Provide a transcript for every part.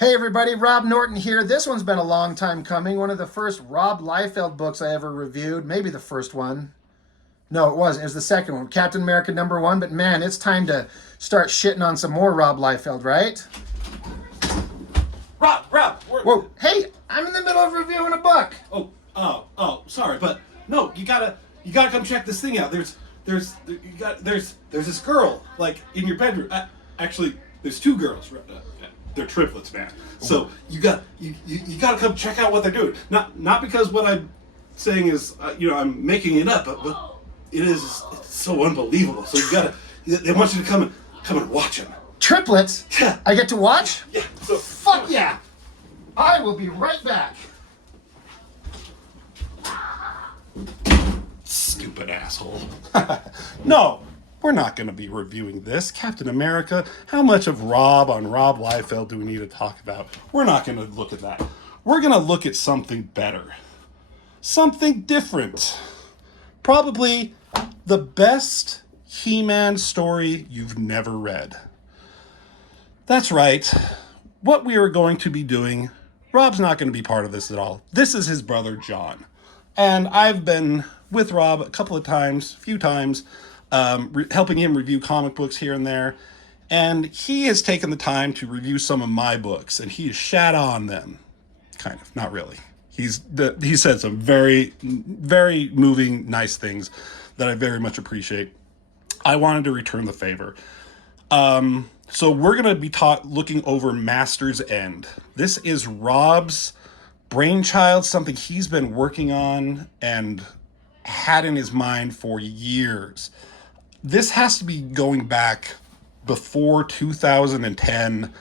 Hey everybody, Rob Norton here. This one's been a long time coming. One of the first Rob Liefeld books I ever reviewed. Maybe the first one. No, it wasn't. It was the second one. Captain America #1. But man, it's time to start shitting on some more Rob Liefeld, right? Rob, Whoa, hey, I'm in the middle of reviewing a book. sorry, but no, you gotta come check this thing out. There's this girl like in your bedroom. Actually, there's two girls. They're triplets, man. So you gotta come check out what they're doing. Not because what I'm saying is I'm making it up, but it is it's so unbelievable. So they want you to come and watch them. Triplets? Yeah. I get to watch? Yeah. So Fuck yeah! I will be right back. Stupid asshole. No, we're not going to be reviewing this. Captain America, how much of Rob on Rob Liefeld do we need to talk about? We're not going to look at that. We're going to look at something better. Something different. Probably the best He-Man story you've never read. That's right. What we are going to be doing, Rob's not going to be part of this at all. This is his brother, John. And I've been with Rob a few times, helping him review comic books here and there. And he has taken the time to review some of my books, and he has shat on them. Kind of, not really. He said some very, very moving, nice things that I very much appreciate. I wanted to return the favor. So we're going to be looking over Master's End. This is Rob's brainchild, something he's been working on and had in his mind for years. This has to be going back before 2010.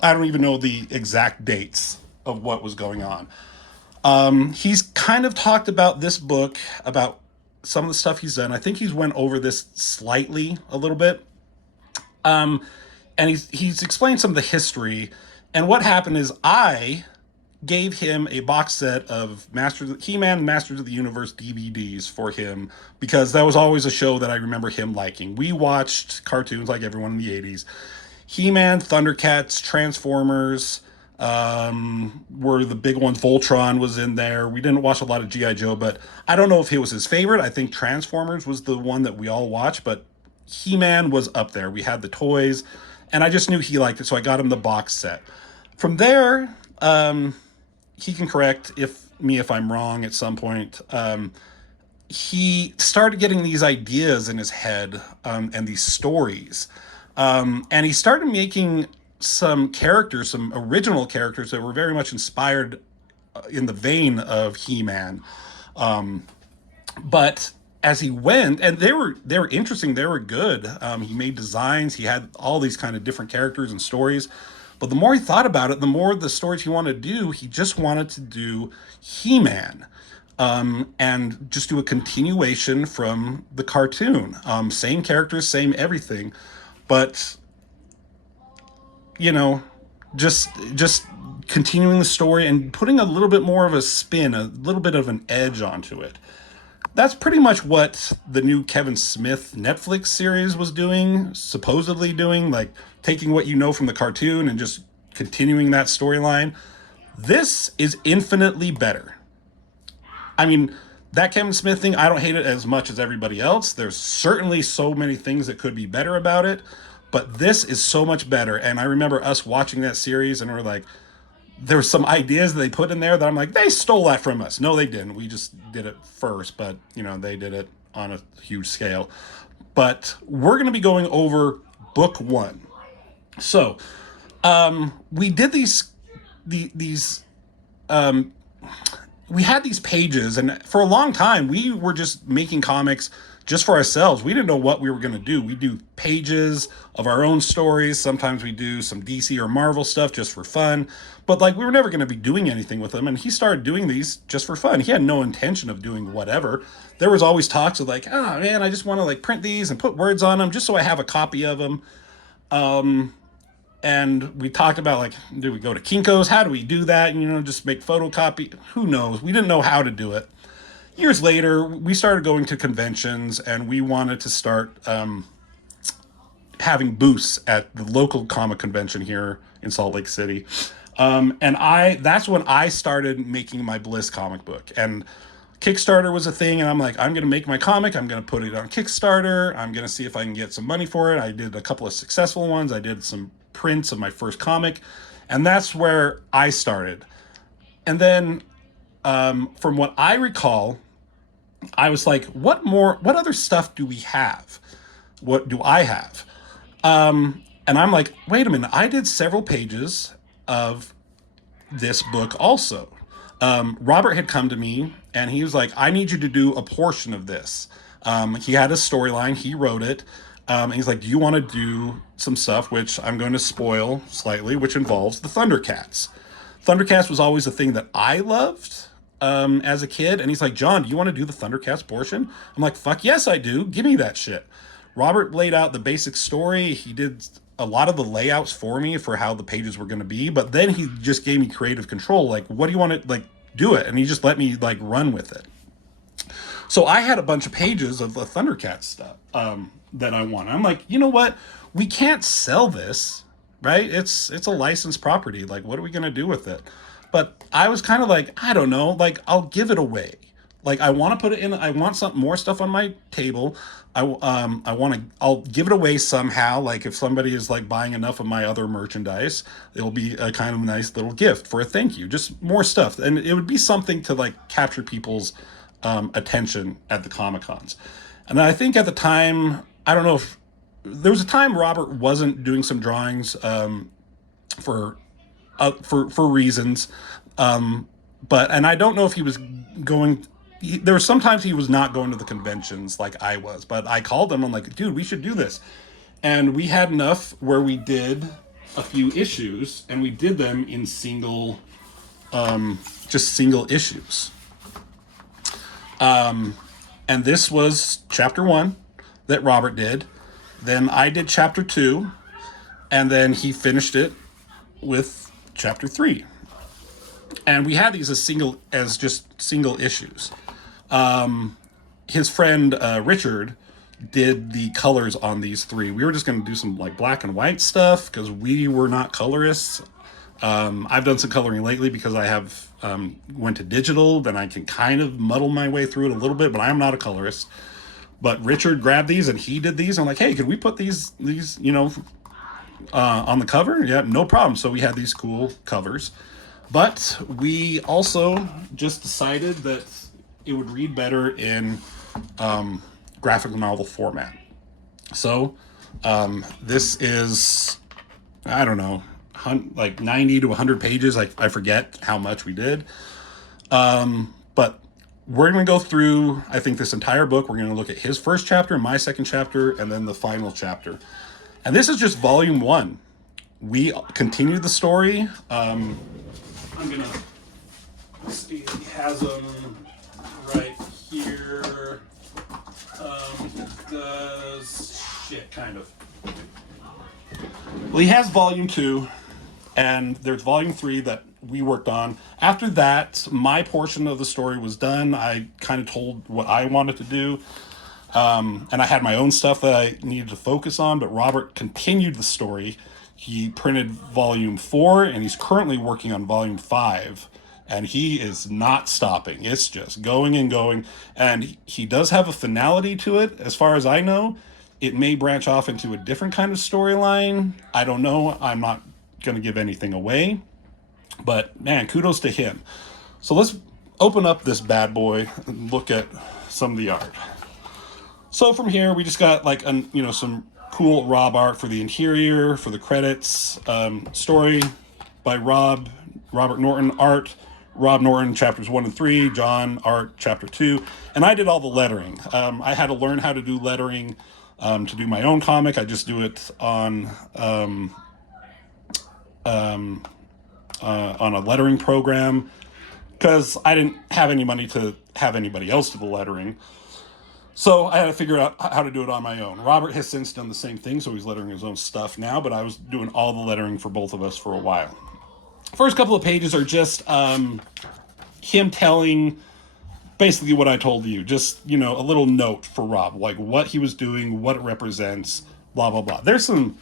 I don't even know the exact dates of what was going on. He's kind of talked about this book, about some of the stuff he's done. I think he's went over this slightly a little bit. And he's explained some of the history. And what happened is I gave him a box set of He-Man and Masters of the Universe DVDs for him because that was always a show that I remember him liking. We watched cartoons like everyone in the 80s. He-Man, Thundercats, Transformers were the big ones. Voltron was in there. We didn't watch a lot of G.I. Joe, but I don't know if it was his favorite. I think Transformers was the one that we all watched, but He-Man was up there. We had the toys, and I just knew he liked it, so I got him the box set. From there, he can correct if I'm wrong at some point. He started getting these ideas in his head and these stories. And he started making some original characters that were very much inspired in the vein of He-Man. But as he went, and they were interesting, they were good. He made designs, he had all these kind of different characters and stories. But the more he thought about it, the more the stories he wanted to do, he just wanted to do He-Man. And just do a continuation from the cartoon. Same characters, same everything. But, just continuing the story and putting a little bit more of a spin, a little bit of an edge onto it. That's pretty much what the new Kevin Smith Netflix series was doing, supposedly doing, like taking what you know from the cartoon and just continuing that storyline. This is infinitely better. I mean, that Kevin Smith thing, I don't hate it as much as everybody else. There's certainly so many things that could be better about it, but this is so much better. And I remember us watching that series and we're like, there were some ideas that they put in there that I'm like, they stole that from us. No, they didn't. We just did it first, but they did it on a huge scale. But we're going to be going over book 1. So, we did we had these pages, and for a long time, we were just making comics just for ourselves. We didn't know what we were going to do. We do pages of our own stories. Sometimes we do some DC or Marvel stuff just for fun. But we were never going to be doing anything with them. And he started doing these just for fun. He had no intention of doing whatever. There was always talks of oh man, I just want to print these and put words on them just so I have a copy of them. And we talked about do we go to Kinko's? How do we do that? And, just make photocopy. Who knows? We didn't know how to do it. Years later, we started going to conventions, and we wanted to start having booths at the local comic convention here in Salt Lake City. And that's when I started making my Bliss comic book. And Kickstarter was a thing, and I'm like, I'm going to make my comic. I'm going to put it on Kickstarter. I'm going to see if I can get some money for it. I did a couple of successful ones. I did some prints of my first comic, and that's where I started. And then, from what I recall, I was like, what other stuff do we have? What do I have? And I'm like, wait a minute, I did several pages of this book also. Robert had come to me and he was like, I need you to do a portion of this. He had a storyline, he wrote it. And he's like, do you want to do some stuff, which I'm going to spoil slightly, which involves the Thundercats. Thundercats was always a thing that I loved as a kid. And he's like, John, do you want to do the Thundercats portion? I'm like, fuck yes, I do. Give me that shit. Robert laid out the basic story. He did a lot of the layouts for me for how the pages were going to be. But then he just gave me creative control. Like, what do you want to, like, do it? And he just let me, like, run with it. So I had a bunch of pages of the Thundercats stuff that I wanted. I'm like, you know what? We can't sell this, right? It's a licensed property. Like, what are we going to do with it? But I was kind of like, I don't know. Like, I'll give it away. Like, I want to put it in. I want some more stuff on my table. I'll give it away somehow. Like, if somebody is like buying enough of my other merchandise, it'll be a kind of nice little gift for a thank you. Just more stuff, and it would be something to like capture people's attention at the Comic Cons. And I think at the time, I don't know if there was a time Robert wasn't doing some drawings for reasons, but I don't know if he was going. There were sometimes he was not going to the conventions like I was, but I called him. I'm like, dude, we should do this. And we had enough where we did a few issues, and we did them in just single issues. And this was chapter 1 that Robert did. Then I did chapter 2, and then he finished it with chapter 3. And we had these as just single issues. His friend Richard did the colors on these 3. We were just going to do some like black and white stuff because we were not colorists. I've done some coloring lately because I have went to digital. Then I can kind of muddle my way through it a little bit, but I'm not a colorist. But Richard grabbed these and he did these. I'm like, hey, could we put these on the cover? Yeah, no problem. So we had these cool covers. But we also just decided that it would read better in graphic novel format. So this is, I don't know, like 90 to 100 pages. I forget how much we did. But we're going to go through, I think, this entire book. We're going to look at his first chapter, my second chapter, and then the final chapter. And this is just volume 1. We continue the story. I'm going to see, he has them right here. Does shit, kind of. Well, he has volume 2, and there's volume 3 that we worked on. After that, my portion of the story was done. I kind of told what I wanted to do. And I had my own stuff that I needed to focus on, but Robert continued the story. He printed volume 4, and he's currently working on volume 5. And he is not stopping. It's just going and going. And he does have a finality to it, as far as I know. It may branch off into a different kind of storyline. I don't know. I'm not going to give anything away. But, man, kudos to him. So let's open up this bad boy and look at some of the art. So from here, we just got, like, some cool Rob art for the interior, for the credits. Story by Robert Norton, art Rob Norton, chapters 1 and 3, John, art, chapter 2, and I did all the lettering. I had to learn how to do lettering to do my own comic. I just do it on a lettering program because I didn't have any money to have anybody else do the lettering. So I had to figure out how to do it on my own. Robert has since done the same thing, so he's lettering his own stuff now, but I was doing all the lettering for both of us for a while. First couple of pages are just him telling basically what I told you. Just, a little note for Rob, like what he was doing, what it represents, blah, blah, blah. There's some,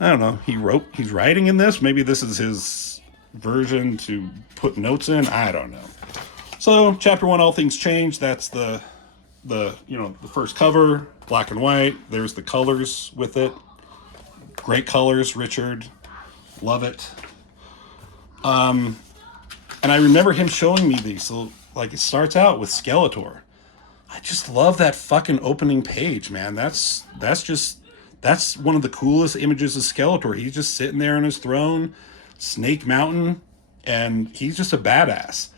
I don't know, he's writing in this. Maybe this is his version to put notes in. I don't know. So chapter 1, All Things Change. That's the first cover, black and white. There's the colors with it. Great colors, Richard. Love it. And I remember him showing me these. So like it starts out with Skeletor. I just love that fucking opening page, man. That's one of the coolest images of Skeletor. He's just sitting there on his throne, Snake Mountain, and he's just a badass.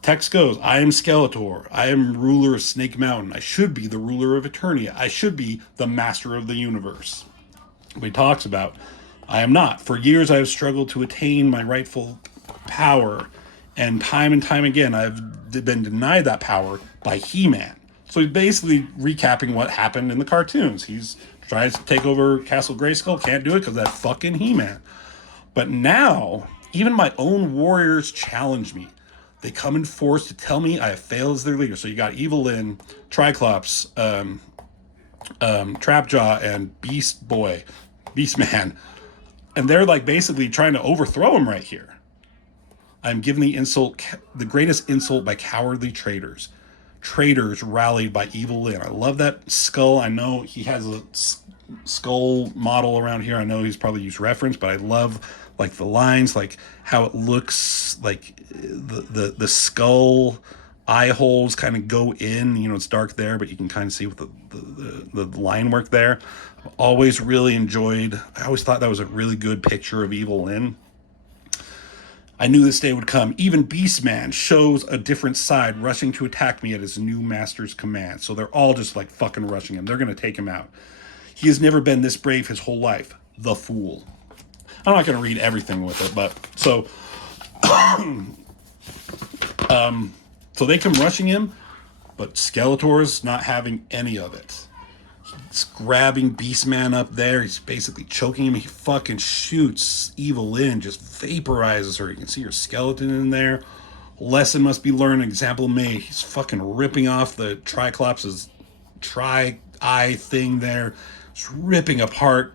Text goes, I am Skeletor. I am ruler of Snake Mountain. I should be the ruler of Eternia. I should be the master of the universe. He talks about, I am not. For years I have struggled to attain my rightful power. And time again, I've been denied that power by He-Man. So he's basically recapping what happened in the cartoons. He's tries to take over Castle Grayskull, can't do it because that fucking He-Man. But now, even my own warriors challenge me. They come in force to tell me I have failed as their leader. So you got Evil Lyn, Triclops, Trapjaw, and Beastman. And they're like basically trying to overthrow him right here. I'm given the greatest insult by cowardly traitors. Traitors rallied by Evil Lyn. I love that skull. I know he has a skull model around here. I know he's probably used reference, but I love like the lines, like how it looks like the skull eye holes kind of go in. You know, it's dark there, but you can kind of see with the line work there. I've always really enjoyed. I always thought that was a really good picture of Evil Lyn. I knew this day would come. Even Beastman shows a different side, rushing to attack me at his new master's command. So they're all just like fucking rushing him. They're going to take him out. He has never been this brave his whole life. The fool. I'm not going to read everything with it, but so so they come rushing him, but Skeletor's not having any of it. He's grabbing Beastman up there. He's basically choking him. He fucking shoots Evil Lyn, just vaporizes her. You can see her skeleton in there. Lesson must be learned, example made. He's fucking ripping off the Triclops' tri-eye thing there. Just ripping apart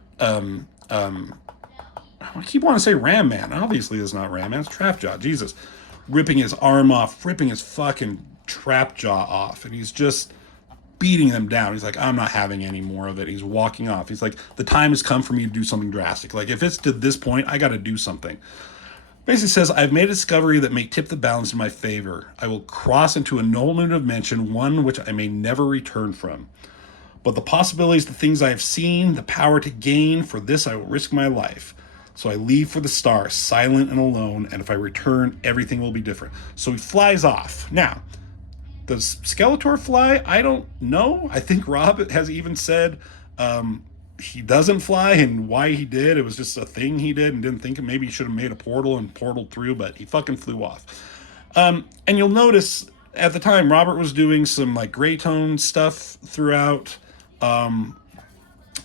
I keep wanting to say Ram Man. Obviously it's not Ram Man, it's Trapjaw. Jesus. Ripping his arm off, ripping his fucking Trapjaw off. And he's just beating them down. He's like, I'm not having any more of it. He's walking off. He's like, the time has come for me to do something drastic. Like, if it's to this point, I got to do something. Basically says, I've made a discovery that may tip the balance in my favor. I will cross into a null new dimension, one which I may never return from. But the possibilities, the things I have seen, the power to gain, for this I will risk my life. So I leave for the stars, silent and alone, and if I return, everything will be different. So he flies off. Now, does Skeletor fly? I don't know. I think Rob has even said he doesn't fly, and why he did, it was just a thing he did and didn't think maybe he should have made a portal and portaled through, but he fucking flew off. And you'll notice at the time Robert was doing some like gray tone stuff throughout.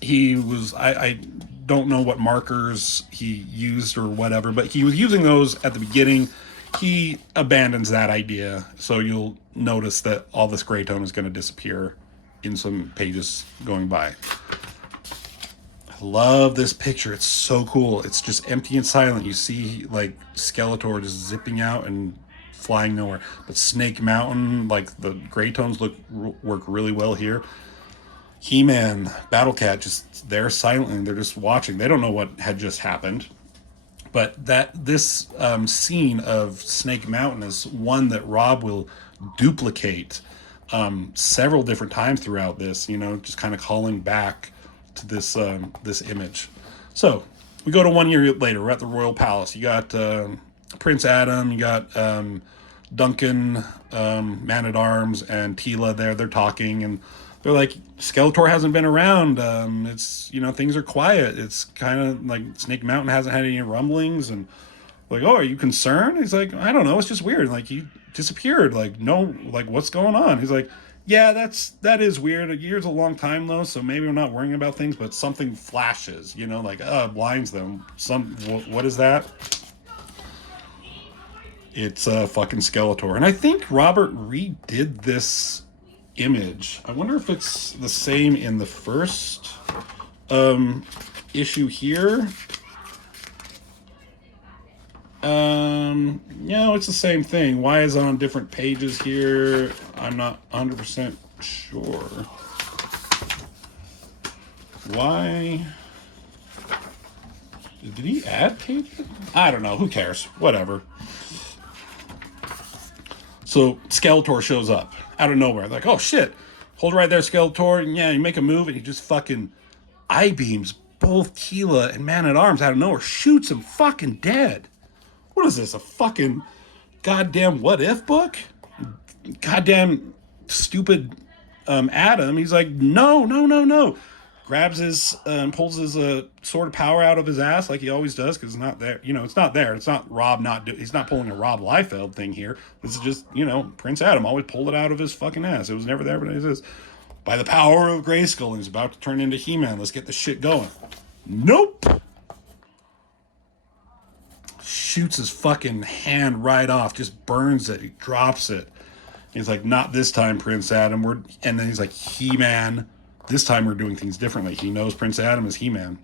He was, I don't know what markers he used or whatever, but he was using those at the beginning. He abandons that idea, so you'll notice that all this gray tone is going to disappear in some pages going by. I love this picture. It's so cool. It's just empty and silent. You see like Skeletor just zipping out and flying nowhere. But Snake Mountain, like the gray tones work really well here. He-Man, Battle Cat, just there silently. They're just watching. They don't know what had just happened. But this scene of Snake Mountain is one that Rob will duplicate several different times throughout this. You know, just kind of calling back to this image. So we go to 1 year later. We're at the Royal Palace. You got Prince Adam. You got Duncan, Man-at-Arms, and Tila there. They're talking and they're like, Skeletor hasn't been around. It's, you know, things are quiet. It's kind of like Snake Mountain hasn't had any rumblings. And like, oh, are you concerned? He's like, I don't know. It's just weird. Like, he disappeared. Like, no, like, what's going on? He's like, yeah, that is weird. A year's a long time, though, so maybe we're not worrying about things, but something flashes, you know, like, blinds them. What is that? It's fucking Skeletor. And I think Robert redid this image. I wonder if it's the same in the first issue here. It's the same thing. Why is it on different pages here? I'm not 100% sure. Why? Did he add pages? I don't know. Who cares? Whatever. So Skeletor shows up out of nowhere. Like, oh shit. Hold right there, Skeletor. And yeah, you make a move and he just fucking I-beams both Teela and Man-at-Arms out of nowhere. Shoots him fucking dead. What is this? A fucking goddamn what if book? Goddamn stupid Adam. He's like, no, no, no, no. Grabs his, pulls his sword of power out of his ass like he always does because it's not there. It's not there. It's not Rob he's not pulling a Rob Liefeld thing here. This is just, Prince Adam always pulled it out of his fucking ass. It was never there, but it is. By the power of Grayskull, and he's about to turn into He-Man. Let's get the shit going. Nope. Shoots his fucking hand right off, just burns it, he drops it. He's like, not this time, Prince Adam. And then he's like, He-Man. This time we're doing things differently. He knows Prince Adam is He-Man.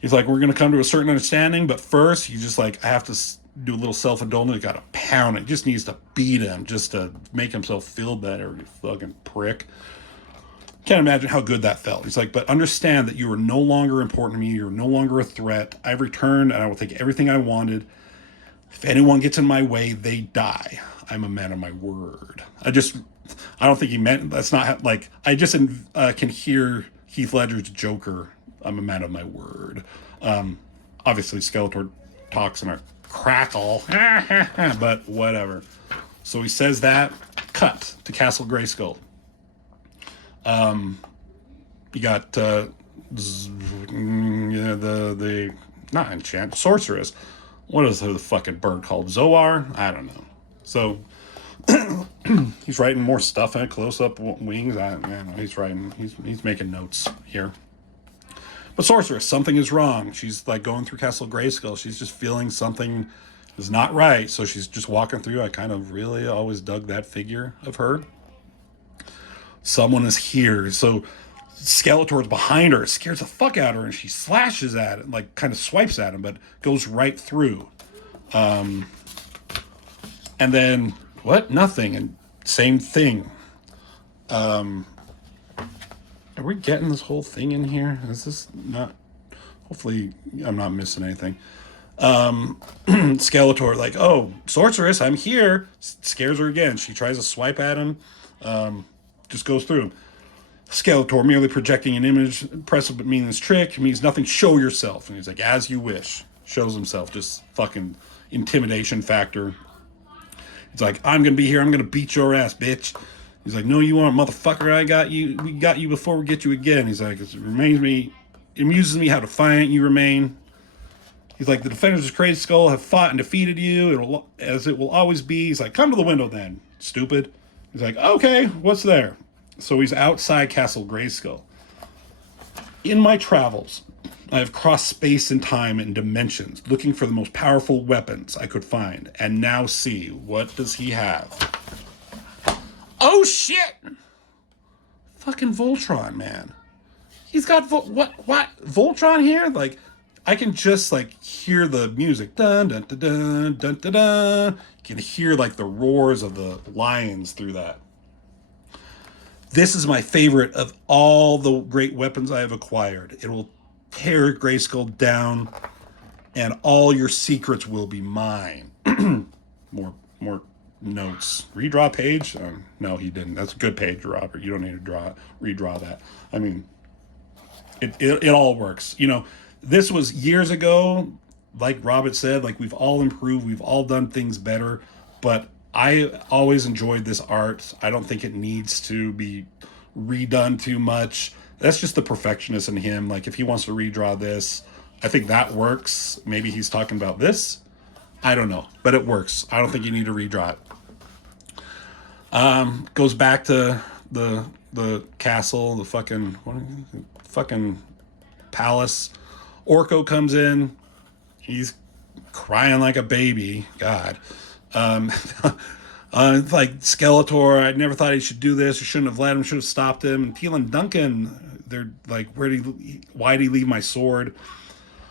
He's like, we're going to come to a certain understanding, but first, you just like, I have to do a little self-indulgence. You got to pound it. Just needs to beat him just to make himself feel better, you fucking prick. Can't imagine how good that felt. He's like, but understand that you are no longer important to me. You're no longer a threat. I've returned and I will take everything I wanted. If anyone gets in my way, they die. I'm a man of my word. I don't think he meant, that's not like, I just can hear Heath Ledger's Joker. I'm a man of my word. Obviously Skeletor talks in a crackle, but whatever. So he says that, cut to Castle Grayskull. You got the not enchant sorceress. What is the fucking bird called? Zoar? I don't know. So he's writing more stuff at close up wings. I don't know. He's writing. He's making notes here. But sorceress, something is wrong. She's like going through Castle Grayskull. She's just feeling something is not right. So she's just walking through. I kind of really always dug that figure of her. Someone is here. So Skeletor's behind her, scares the fuck out of her, and she slashes at it, like kind of swipes at him, but goes right through. And then what? Nothing. And same thing. Are we getting this whole thing in here? Is this not? Hopefully, I'm not missing anything. Skeletor, like, oh, sorceress, I'm here. Scares her again. She tries to swipe at him. Just goes through him. Skeletor, merely projecting an image, impressive but meaningless trick, means nothing. Show yourself. And he's like, as you wish. Shows himself. Just fucking intimidation factor. He's like, I'm going to be here. I'm going to beat your ass, bitch. He's like, no, you aren't, motherfucker. I got you. We got you before we get you again. He's like, it amuses me how defiant you remain. He's like, the defenders of Grayskull have fought and defeated you, as it will always be. He's like, come to the window then, stupid. He's like, okay, what's there? So he's outside Castle Grayskull. In my travels, I have crossed space and time and dimensions, looking for the most powerful weapons I could find. And now see, what does he have? Oh shit! Fucking Voltron, man. He's got what? Voltron here? Like, I can just like hear the music. Dun dun dun dun dun dun dun. You can hear like the roars of the lions through that. This is my favorite of all the great weapons I have acquired. It will tear Grayskull down, and all your secrets will be mine. More notes. Redraw page? No, he didn't. That's a good page, Robert. You don't need to redraw that. I mean, it all works. This was years ago. Like Robert said, like we've all improved. We've all done things better. But I always enjoyed this art. I don't think it needs to be redone too much. That's just the perfectionist in him. Like if he wants to redraw this, I think that works. Maybe he's talking about this. I don't know, but it works. I don't think you need to redraw it. Goes back to the castle, the fucking palace. Orko comes in. He's crying like a baby. God. Like Skeletor, I never thought he should do this. You shouldn't have let him. Should have stopped him. And Teela and Duncan, they're like, why'd he leave my sword?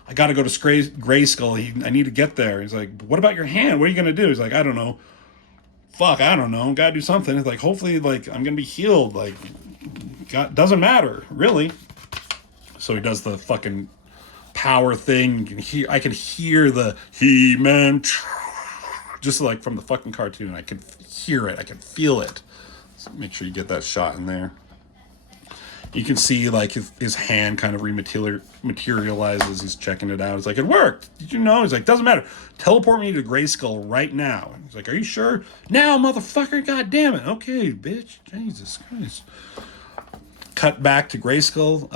I got to go to Grayskull. I need to get there. He's like, what about your hand? What are you going to do? He's like, I don't know. Fuck, I don't know. Gotta do something. It's like, hopefully, like, I'm going to be healed. Like, doesn't matter, really. So he does the fucking power thing. I can hear the He-Man, just like from the fucking cartoon. I can hear it. I can feel it. So make sure you get that shot in there. You can see like his hand kind of rematerializes. He's checking it out. It's like, it worked. Did you know? He's like, doesn't matter. Teleport me to Grayskull right now. He's like, are you sure? Now, motherfucker. God damn it. Okay, bitch. Jesus Christ. Cut back to Grayskull.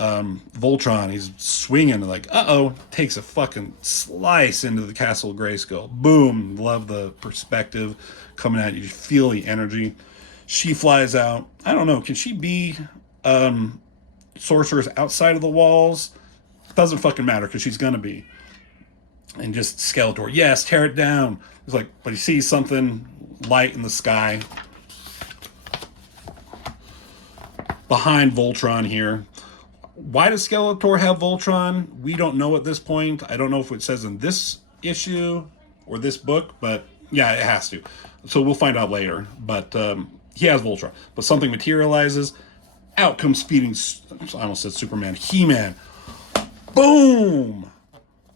Voltron, he's swinging, like, uh-oh. Takes a fucking slice into the castle of Grayskull. Boom. Love the perspective coming at you. You feel the energy. She flies out. I don't know. Can she be sorcerers outside of the walls? Doesn't fucking matter, because she's gonna be. And just Skeletor, yes, tear it down. It's like, but he sees something light in the sky behind Voltron here. Why does Skeletor have Voltron? We don't know at this point. I don't know if it says in this issue or this book, but yeah, it has to. So we'll find out later. But he has Voltron. But something materializes. Out comes speeding, I almost said Superman, He-Man. Boom!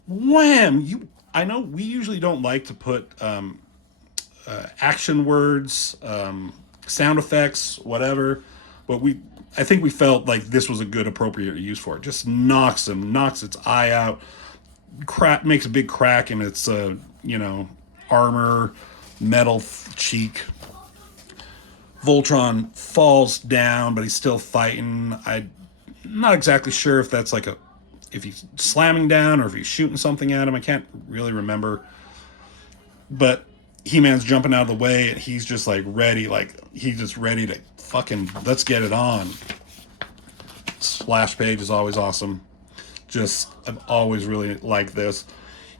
Wham! I know we usually don't like to put action words, sound effects, whatever, but I think we felt like this was a good appropriate use for it. Just knocks its eye out, makes a big crack in its armor, metal cheek. Voltron falls down, but he's still fighting. I'm not exactly sure if that's like if he's slamming down or if he's shooting something at him. I can't really remember. But He-Man's jumping out of the way, and he's just like ready, he's just ready to fucking, let's get it on. Splash page is always awesome. I've always really liked this.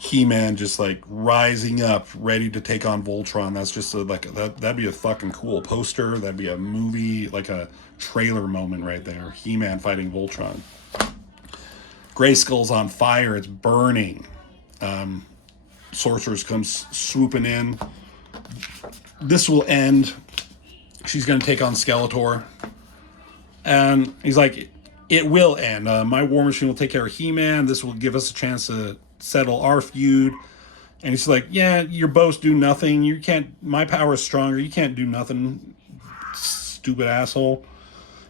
He-Man just like rising up, ready to take on Voltron. That's just that'd be a fucking cool poster. That'd be a movie, like a trailer moment right there. He-Man fighting Voltron. Grayskull's on fire. It's burning. Sorceress comes swooping in. This will end. She's going to take on Skeletor. And he's like, it will end. My War Machine will take care of He-Man. This will give us a chance to settle our feud. And he's like, yeah, your bows do nothing. You can't, my power is stronger. You can't do nothing, stupid asshole.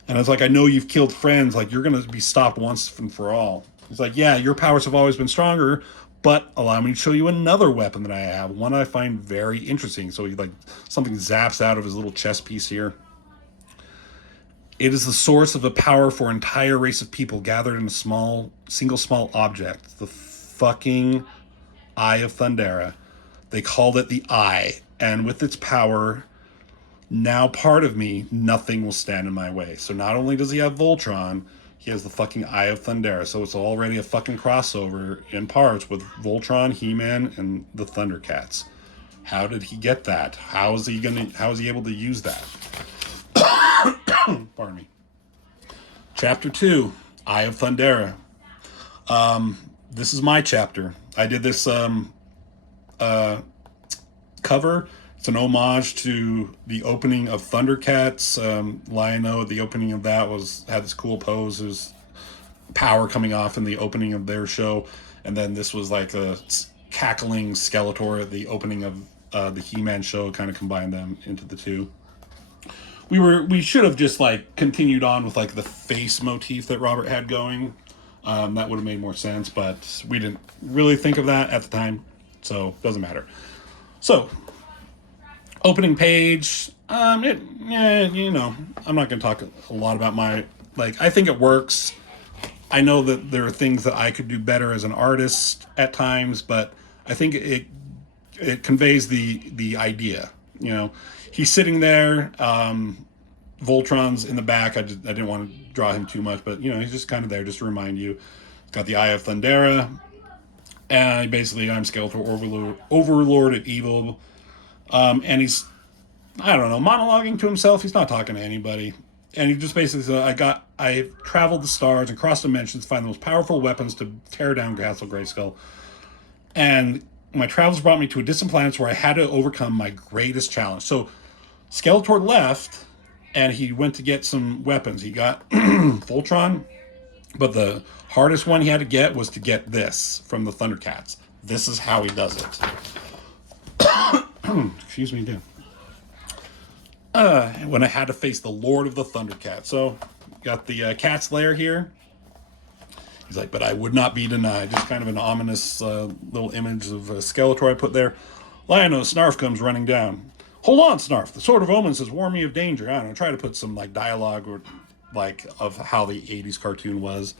And it's like, I know you've killed friends. Like, you're going to be stopped once and for all. He's like, yeah, your powers have always been stronger, but allow me to show you another weapon that I have. One I find very interesting. So he something zaps out of his little chest piece here. It is the source of the power for an entire race of people gathered in a single small object. The fucking Eye of Thundera. They called it the Eye. And with its power, now part of me, nothing will stand in my way. So not only does he have Voltron, he has the fucking Eye of Thundera. So it's already a fucking crossover in parts with Voltron, He-Man, and the Thundercats. How did he get that? How is he able to use that? Pardon me. Chapter 2, Eye of Thundera. This is my chapter. I did this cover. It's an homage to the opening of Thundercats. Lion-O at the opening of that had this cool pose. There's power coming off in the opening of their show. And then this was like a cackling Skeletor at the opening of the He-Man show, kind of combined them into the two. We should have just continued on with the face motif that Robert had going. That would have made more sense, but we didn't really think of that at the time, so doesn't matter. So, opening page. I'm not going to talk a lot about I think it works. I know that there are things that I could do better as an artist at times, but I think it conveys the idea. He's sitting there. Voltron's in the back. I didn't want to draw him too much, but he's just kind of there just to remind you. He's got the Eye of Thundera, and basically I'm Skeletor, overlord of evil. And he's, I don't know, monologuing to himself. He's not talking to anybody. And he just basically said, I traveled the stars and crossed dimensions to find the most powerful weapons to tear down Castle Grayskull. And my travels brought me to a distant planet where I had to overcome my greatest challenge. So Skeletor left, and he went to get some weapons. He got Voltron, but the hardest one he had to get was to get this from the Thundercats. This is how he does it. Excuse me again. When I had to face the Lord of the Thundercats. So, got the cat's lair here. He's like, but I would not be denied. Just kind of an ominous little image of Skeletor I put there. Lion-O, Snarf comes running down. Hold on, Snarf. The Sword of Omens has warned me of danger. I don't know. Try to put some like dialogue or like of how the 80s cartoon was.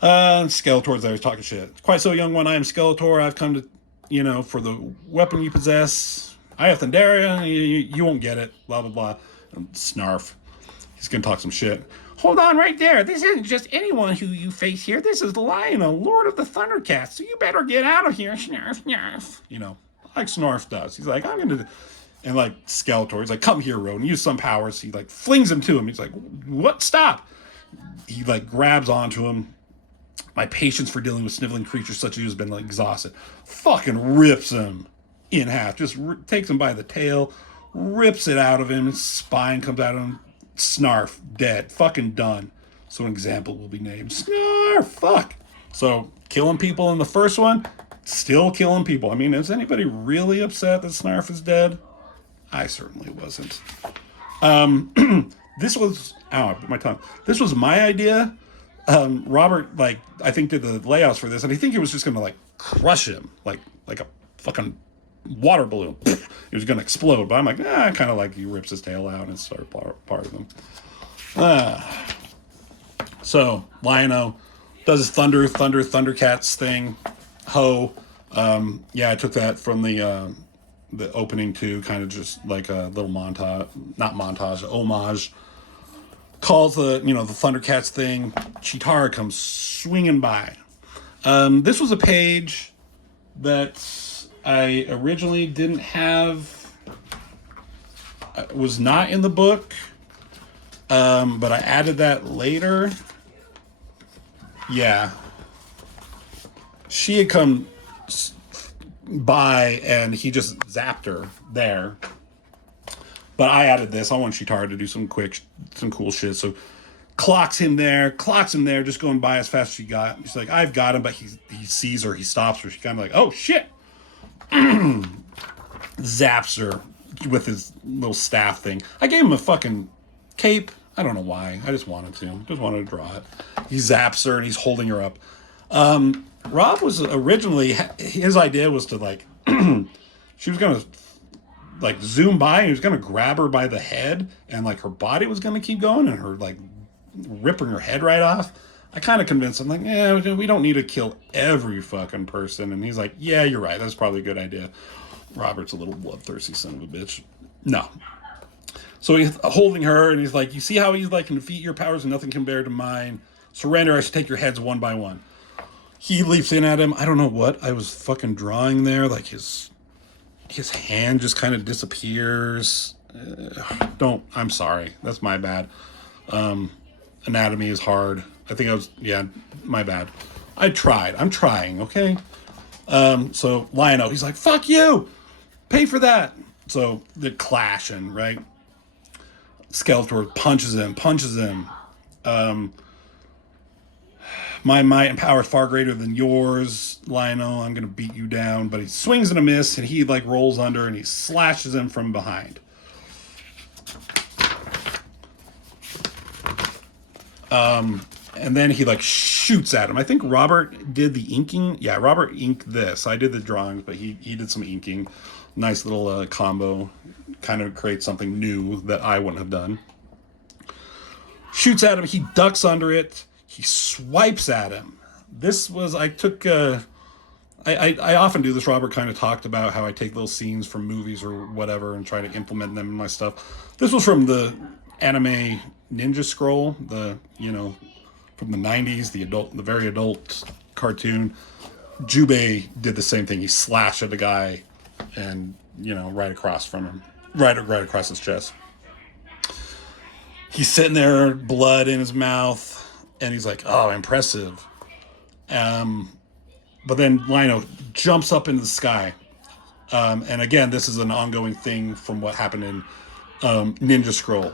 Skeletor's there talking shit. Quite so, young one. I am Skeletor. I've come to, for the weapon you possess. I have Thundaria, you won't get it, blah, blah, blah. And Snarf. He's going to talk some shit. Hold on right there. This isn't just anyone who you face here. This is Lion-O, Lord of the Thundercats. So you better get out of here, Snarf, Snarf. Like Snarf does. He's like, I'm going to... And like Skeletor, he's like, come here, Rodan, use some powers. He like flings him to him. He's like, what? Stop. He like grabs onto him. My patience for dealing with sniveling creatures such as you has been like exhausted. Fucking rips him in half, just takes him by the tail, rips it out of him, his spine comes out of him. Snarf, dead, fucking done. So an example will be named. Snarf, fuck. So killing people in the first one, still killing people. I mean, is anybody really upset that Snarf is dead? I certainly wasn't. This was, I bit my tongue. This was my idea. Robert, I think did the layouts for this, and I think he was just gonna crush him, like a fucking water balloon. It was going to explode, but I'm like, kind of like he rips his tail out and starts part of him. So Lion-O does his Thundercats thing. Ho. I took that from the opening too, kind of just like a little homage. Calls the Thundercats thing. Cheetara comes swinging by. This was a page that I originally didn't have, was not in the book, but I added that later. Yeah. She had come by and he just zapped her there. But I added this. I want Cheetara to do some cool shit. So clocks him there, just going by as fast as she got. She's like, I've got him, but he sees her, he stops her. She's kind of like, oh shit. Zaps her with his little staff thing. I gave him a fucking cape. I don't know why. I just wanted to. Just wanted to draw it. He zaps her and he's holding her up. Rob was originally, his idea was to she was going to zoom by and he was going to grab her by the head and her body was going to keep going and her ripping her head right off. I kind of convinced him, we don't need to kill every fucking person. And he's like, yeah, you're right. That's probably a good idea. Robert's a little bloodthirsty son of a bitch. No. So he's holding her, and he's like, you see how he's can defeat your powers and nothing compared to mine. Surrender, I should take your heads one by one. He leaps in at him. I don't know what I was fucking drawing there. His hand just kind of disappears. I'm sorry. That's my bad. Anatomy is hard. I think my bad. I tried. I'm trying, okay? So Lion-O, he's like, fuck you! Pay for that! So they're clashing, right? Skeletor punches him. My might and power is far greater than yours, Lion-O. I'm gonna beat you down. But he swings and a miss, and he rolls under, and he slashes him from behind. And then he shoots at him. I think Robert did the inking. Yeah, Robert inked this. I did the drawings, but he did some inking. Nice little combo. Kind of creates something new that I wouldn't have done. Shoots at him. He ducks under it. He swipes at him. This was, I often do this. Robert kind of talked about how I take little scenes from movies or whatever and try to implement them in my stuff. This was from the anime Ninja Scroll, from the 90s, the very adult cartoon. Jubei did the same thing. He slashed at the guy and, right across from him. Right across his chest. He's sitting there, blood in his mouth, and he's like, "Oh, impressive." But then Lino jumps up into the sky, and again, this is an ongoing thing from what happened in Ninja Scroll.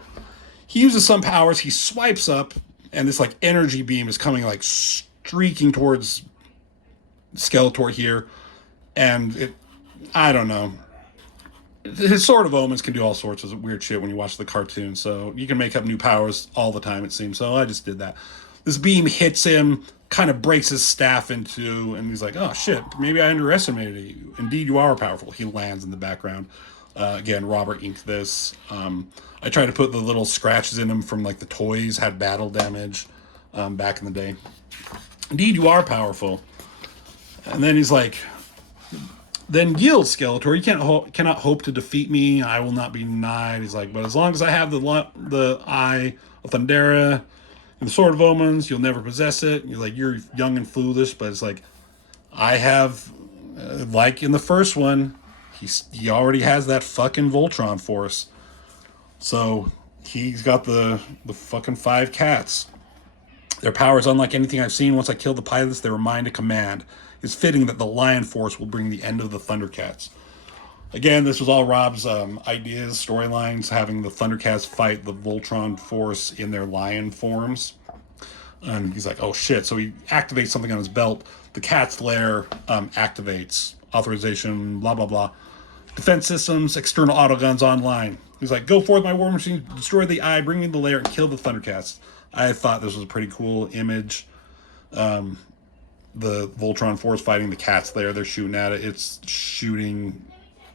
He uses some powers. He swipes up, and this like energy beam is coming like streaking towards Skeletor here, and I don't know. His Sword of Omens can do all sorts of weird shit when you watch the cartoon, so you can make up new powers all the time, it seems. So I just did that. This beam hits him, kind of breaks his staff in two, and he's like, "Oh shit, maybe I underestimated you. Indeed, you are powerful." He lands in the background. Again, Robert inked this. I tried to put the little scratches in him from like the toys had battle damage back in the day. Indeed, you are powerful. And then he's like, "Then yield, Skeletor. You cannot hope to defeat me. I will not be denied." He's like, "But as long as I have the Eye of Thundera and the Sword of Omens, you'll never possess it." And you're like, "You're young and foolish," but it's like, I have, like in the first one, he already has that fucking Voltron Force. So he's got the fucking 5 cats. Their power is unlike anything I've seen. Once I kill the pilots, they were mine to command. It's fitting that the Lion Force will bring the end of the Thundercats. Again, this was all Rob's ideas, storylines, having the Thundercats fight the Voltron Force in their lion forms. And he's like, "Oh shit." So he activates something on his belt. The Cat's Lair activates. Authorization, blah, blah, blah. Defense systems, external autoguns online. He's like, "Go forth, my war machine, destroy the Eye, bring me the lair, and kill the Thundercats." I thought this was a pretty cool image. The Voltron Force fighting the Cat's Lair. They're shooting at it. It's shooting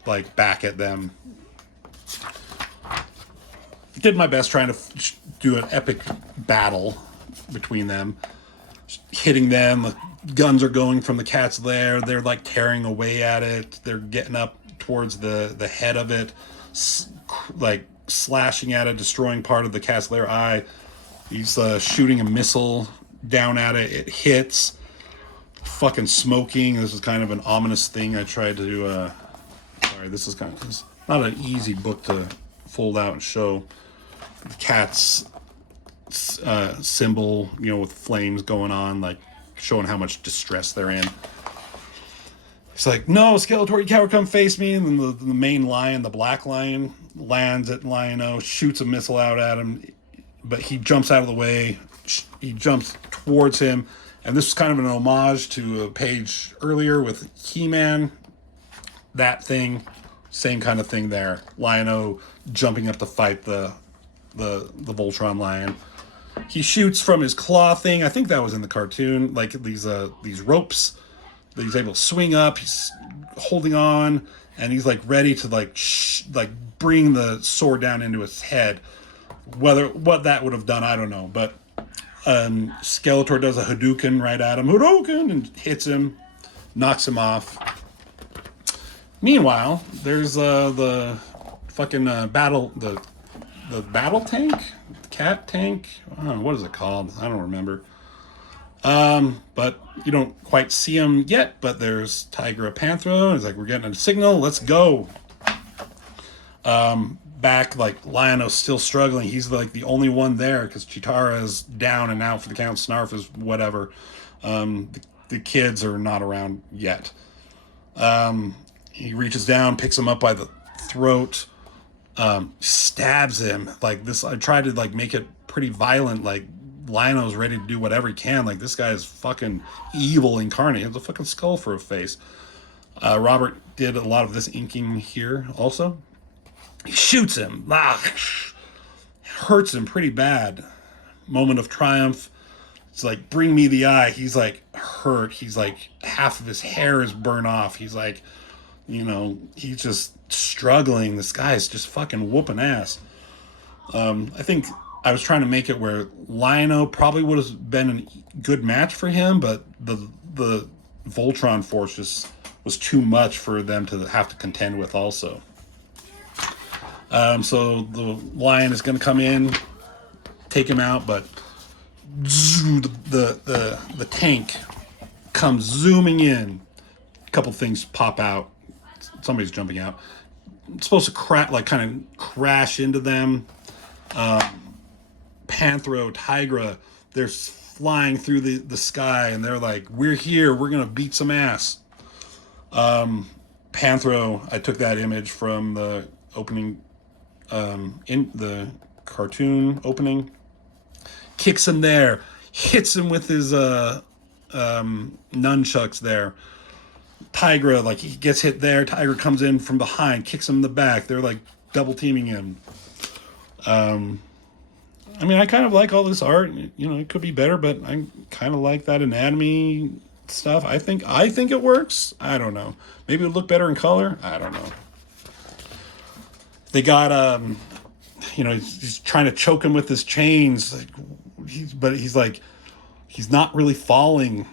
like back at them. Did my best trying to do an epic battle between them. Hitting them. The guns are going from the Cat's Lair. They're like tearing away at it. They're getting up towards the head of it. Like slashing at it, destroying part of the Cat's Lair eye. He's shooting a missile down at it. It hits. Fucking smoking. This is kind of an ominous thing. I tried to do. Sorry, this is it's not an easy book to fold out and show. The cat's symbol, with flames going on, like showing how much distress they're in. It's like, "No, Skeletor, you can't come face me." And then the main lion, the black lion, lands at Lion-O, shoots a missile out at him, but he jumps out of the way. He jumps towards him. And this was kind of an homage to a page earlier with He-Man. That thing, same kind of thing there. Lion-O jumping up to fight the Voltron lion. He shoots from his claw thing. I think that was in the cartoon. Like these ropes that he's able to swing up. He's holding on, and he's like ready to like bring the sword down into his head. What that would have done, I don't know, but. Skeletor does a Hadouken right at him, Hadouken, and hits him, knocks him off. Meanwhile, there's the fucking battle, the battle tank, the cat tank. I don't know, what is it called? I don't remember. But you don't quite see him yet. But there's Tigra Panthro. He's like, "We're getting a signal. Let's go." Back, like Lion-O's still struggling. He's like the only one there because Chitara is down and out for the count. Snarf is whatever. The kids are not around yet. He reaches down, picks him up by the throat, stabs him like this. I tried to like make it pretty violent. Like Lion-O's ready to do whatever he can. Like this guy is fucking evil incarnate. He has a fucking skull for a face. Robert did a lot of this inking here also. He shoots him. Hurts him pretty bad. Moment of triumph. It's like, "Bring me the Eye." He's like hurt. He's like half of his hair is burned off. He's like, he's just struggling. This guy's just fucking whooping ass. I think I was trying to make it where Lion-O probably would have been a good match for him, but the Voltron Force just was too much for them to have to contend with also. So the lion is going to come in, take him out, but the tank comes zooming in. A couple things pop out. Somebody's jumping out. It's supposed to kind of crash into them. Panthro, Tigra, they're flying through the sky, and they're like, we're here, we're gonna beat some ass. Panthro, I took that image from the opening, in the cartoon opening, kicks him there, hits him with his nunchucks there. Tigra, like, he gets hit there, Tigra comes in from behind, kicks him in the back, they're like double teaming him. I mean, I kind of like all this art. You know, it could be better, but I kind of like that anatomy stuff. I think it works. I don't know. Maybe it would look better in color. I don't know. They got you know, he's trying to choke him with his chains, like, he's not really falling.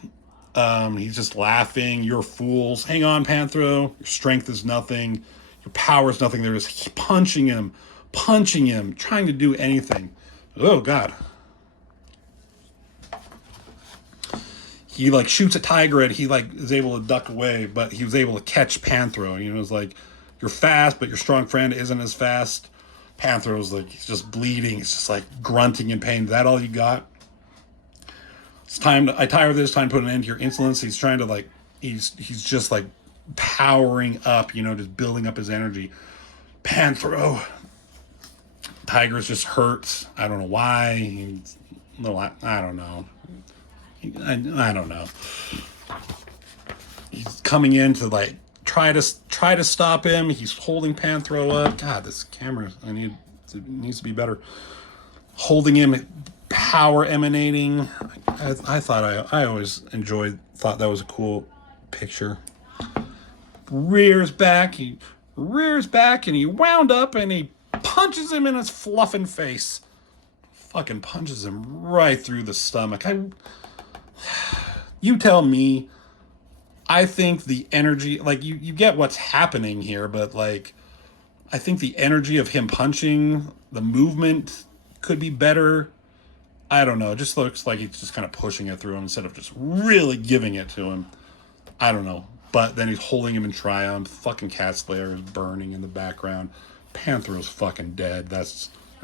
He's just laughing. You're fools. Hang on, Panthro. Your strength is nothing. Your power is nothing. They're just punching him, trying to do anything. Oh, God. He, like, shoots at Tigra, and he, like, is able to duck away, but he was able to catch Panthro. You know, it's like, you're fast, but your strong friend isn't as fast. Panthro's, like, he's just bleeding. He's just, like, grunting in pain. Is that all you got? It's time to, I tire of this, time to put an end to your insolence. He's trying to, like, he's just, like, powering up, you know, just building up his energy. Panthro. Tiger's just hurt. I don't know why. I don't know. I don't know. He's coming in to, like, try to stop him. He's holding Panthro up. God, this camera, it needs to be better. Holding him, power emanating. I thought I always thought that was a cool picture. Rears back, and he wound up, and he punches him in his fluffing face. Fucking punches him right through the stomach. You tell me. I think the energy, like, you get what's happening here, but, like, I think the energy of him punching, the movement could be better. I don't know. It just looks like he's just kind of pushing it through him instead of just really giving it to him. I don't know. But then he's holding him in triumph. Fucking Cat Slayer is burning in the background. Panthro's fucking dead. I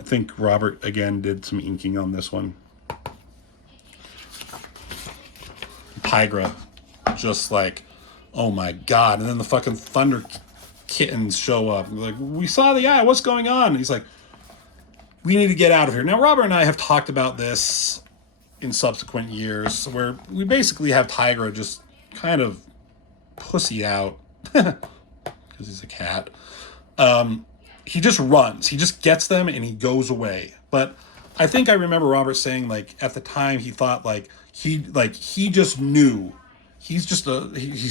think Robert, again, did some inking on this one. Tigra, just like, oh my God. And then the fucking Thunder Kittens show up. They're like, we saw the eye. What's going on? And he's like, we need to get out of here. Now, Robert and I have talked about this in subsequent years, where we basically have Tigra just kind of pussy out, because he's a cat. He just runs. He just gets them and he goes away. But I think I remember Robert saying, like, at the time he thought, like, he just knew. He's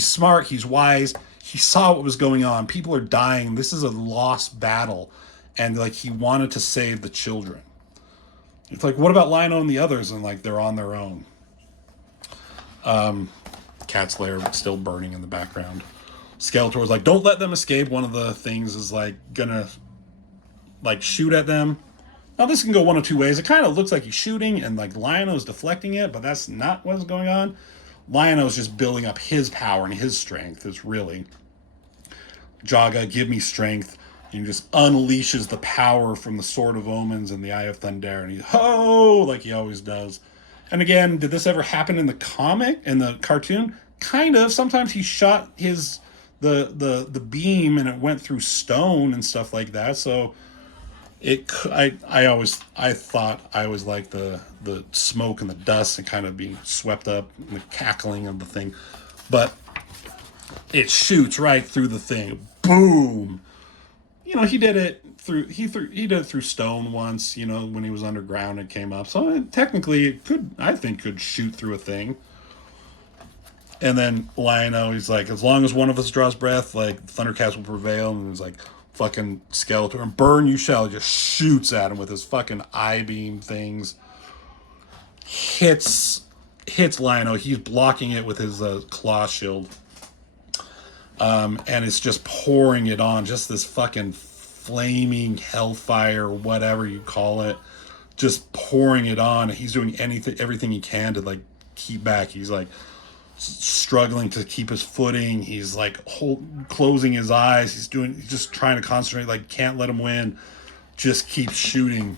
smart. He's wise. He saw what was going on. People are dying. This is a lost battle. And, like, he wanted to save the children. It's like, what about Lino and the others? And, like, they're on their own. Cat Slayer still burning in the background. Skeletor's like, don't let them escape. One of the things is, like, gonna, like, shoot at them. Now, this can go one of two ways. It kind of looks like he's shooting and, like, Lionel's deflecting it, but that's not what's going on. Lionel's just building up his power and his strength. It's really, Jaga, give me strength. And he just unleashes the power from the Sword of Omens and the Eye of Thunder, and he, ho, like he always does. And again, did this ever happen in the comic, in the cartoon? Kind of. Sometimes he shot the beam and it went through stone and stuff like that. So I always liked the smoke and the dust and kind of being swept up and the cackling of the thing, but it shoots right through the thing. Boom. You know, he did it through stone once, you know, when he was underground and came up. So technically it could shoot through a thing. And then Lion-O, he's like, as long as one of us draws breath, like, Thundercats will prevail. And he's like, fucking Skeletor, and burn you shall, just shoots at him with his fucking eye beam things. Hits Lion-O. He's blocking it with his claw shield. And it's just pouring it on, just this fucking flaming hellfire, whatever you call it, just pouring it on. And he's doing everything he can to, like, keep back. He's like struggling to keep his footing. He's like closing his eyes. He's just trying to concentrate, like, can't let him win. Just keeps shooting.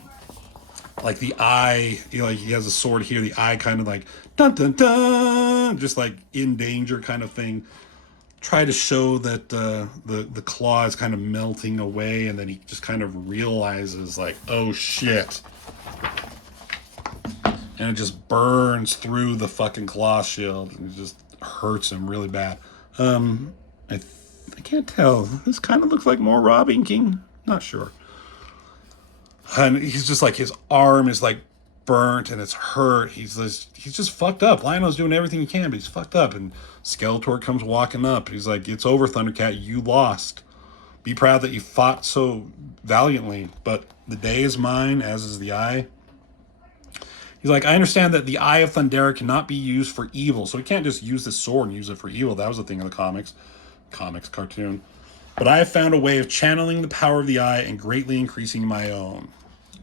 like the eye, you know, like he has a sword here, the eye kind of like dun dun dun, just like in danger kind of thing. Try to show that the claw is kind of melting away, and then he just kind of realizes like, oh shit, and it just burns through the fucking claw shield, and it just hurts him really bad. I can't tell. This kind of looks like more Rob inking. Not sure. And he's just like, his arm is like burnt and it's hurt. He's just fucked up. Lionel's doing everything he can, but he's fucked up. And Skeletor comes walking up. He's like, it's over, Thundercat. You lost. Be proud that you fought so valiantly, but the day is mine, as is the eye. He's like, I understand that the Eye of Thundera cannot be used for evil, so he can't just use this sword and use it for evil. That was the thing in the cartoon. But I have found a way of channeling the power of the eye and greatly increasing my own.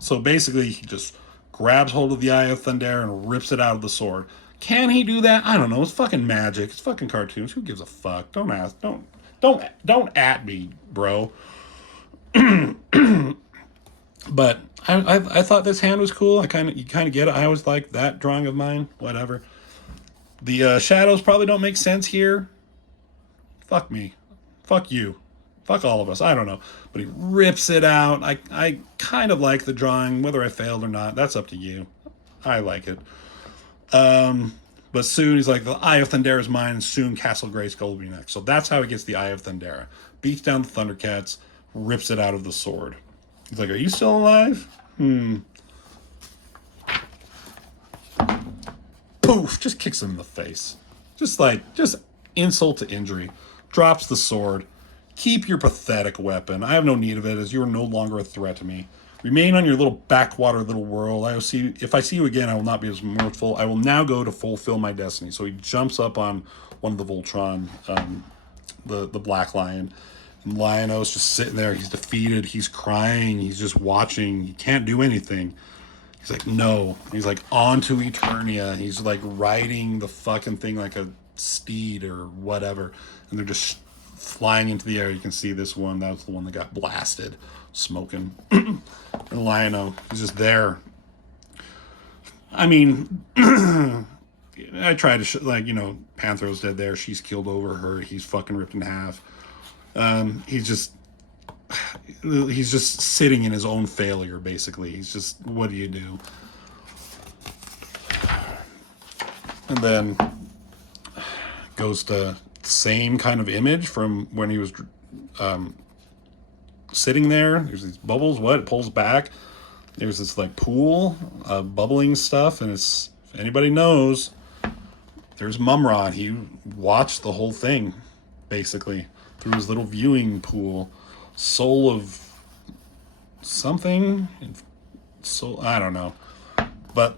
So basically, he just grabs hold of the Eye of Thundera and rips it out of the sword. Can he do that? I don't know. It's fucking magic. It's fucking cartoons. Who gives a fuck? Don't ask. Don't at me, bro. But I thought this hand was cool. You kind of get it. I always like that drawing of mine. Whatever. The shadows probably don't make sense here. Fuck me. Fuck you. Fuck all of us. I don't know. But he rips it out. I kind of like the drawing. Whether I failed or not, that's up to you. I like it. But soon he's like, the Eye of Thundera is mine, and soon Castle Grayskull will be next. So that's how he gets the Eye of Thundera. Beats down the Thundercats, rips it out of the sword. He's like, are you still alive? Poof! Just kicks him in the face. Just insult to injury. Drops the sword. Keep your pathetic weapon. I have no need of it, as you are no longer a threat to me. Remain on your little backwater little world. If I see you again, I will not be as mirthful. I will now go to fulfill my destiny. So he jumps up on one of the Voltron, the Black Lion. And Lion-O's just sitting there. He's defeated. He's crying. He's just watching. He can't do anything. He's like, no. He's like, on to Eternia. He's like riding the fucking thing like a steed or whatever. And they're just flying into the air. You can see this one. That was the one that got blasted. Smoking. And Lion-O is just there. I mean, I try to, Panthero's dead there. She's killed over her. He's fucking ripped in half. He's just sitting in his own failure, basically. He's just, what do you do? And then goes to same kind of image from when he was sitting there. There's these bubbles. It pulls back. There's this like pool of bubbling stuff, and it's, if anybody knows, there's Mumra. He watched the whole thing, basically, through his little viewing pool. Soul of something. I don't know. But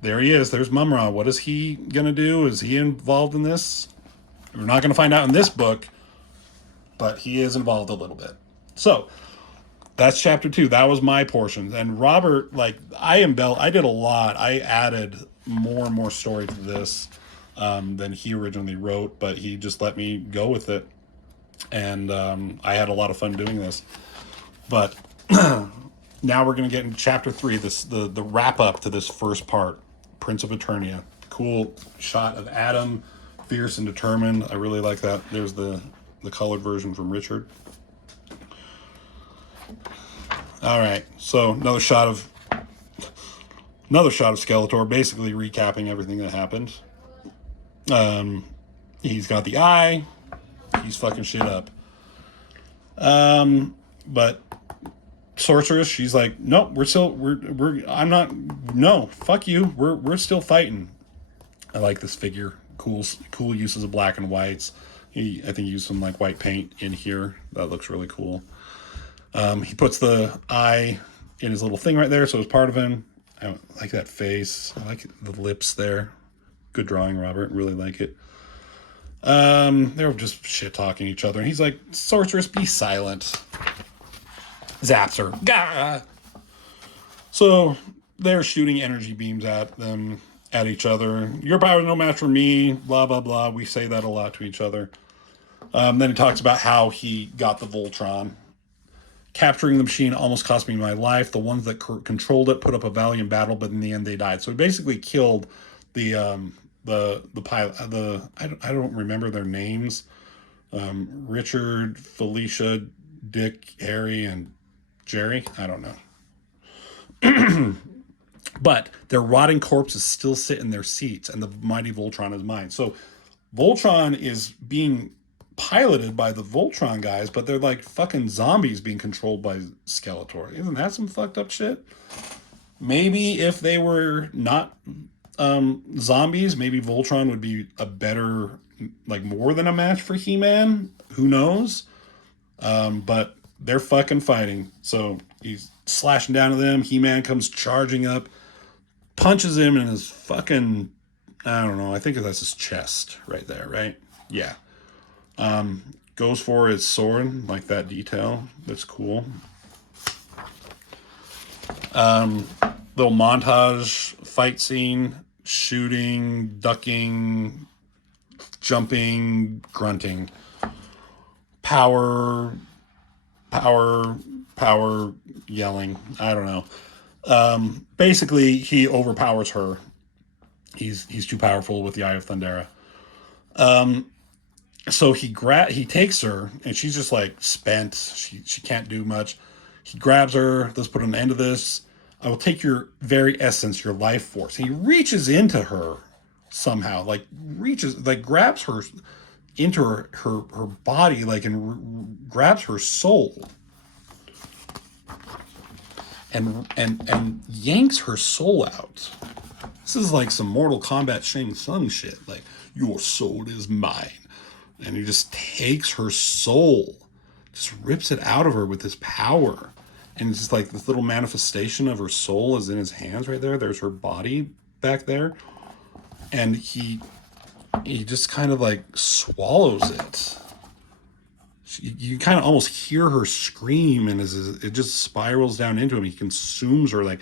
there he is. There's Mumra. What is he going to do? Is he involved in this? We're not going to find out in this book, but he is involved a little bit. So that's chapter 2. That was my portion. And Robert, I did a lot. I added more and more story to this than he originally wrote, but he just let me go with it. And I had a lot of fun doing this. But now we're going to get into chapter 3, the wrap up to this first part, Prince of Eternia. Cool shot of Adam, fierce and determined. I really like that. There's the colored version from Richard. All right, so another shot of Skeletor, basically recapping everything that happened. He's got the eye. He's fucking shit up. But Sorceress, she's like, nope, fuck you. We're still fighting. I like this figure. Cool uses of black and whites. I think he used some white paint in here. That looks really cool. He puts the eye in his little thing right there, so it's part of him. I like that face. I like the lips there. Good drawing, Robert. Really like it. They're just shit-talking each other, and he's like, Sorceress, be silent. Zaps her. Gah! So they're shooting energy beams at each other. Your power is no match for me, blah, blah, blah. We say that a lot to each other. Then he talks about how he got the Voltron. Capturing the machine almost cost me my life. The ones that controlled it put up a valiant battle, but in the end they died. So he basically killed the pilot. I don't remember their names. Richard, Felicia, Dick, Harry, and Jerry. I don't know. But their rotting corpses still sit in their seats, and the mighty Voltron is mine. So Voltron is being piloted by the Voltron guys, but they're like fucking zombies being controlled by Skeletor. Isn't that some fucked up shit? Maybe if they were not zombies, maybe Voltron would be a better, like more than a match for He-Man. Who knows? But they're fucking fighting. So he's slashing down to them. He-Man comes charging up, punches him in his fucking, I don't know, I think that's his chest right there, right? Yeah. Goes for his sword, like that detail. That's cool. Little montage fight scene, shooting, ducking, jumping, grunting. Power, yelling. I don't know. Basically, he overpowers her. He's too powerful with the Eye of Thundera. So he takes her, and she's just like spent. She can't do much. He grabs her. Let's put an end to this. I will take your very essence, your life force. He reaches into her somehow, like grabs her into her body, like, and grabs her soul, and yanks her soul out. This is like some Mortal Kombat Shang Tsung shit. Like, your soul is mine. And he just takes her soul, just rips it out of her with his power. And it's just like this little manifestation of her soul is in his hands right there. There's her body back there. And he just kind of like swallows it. You kind of almost hear her scream, and it just spirals down into him. He consumes her, like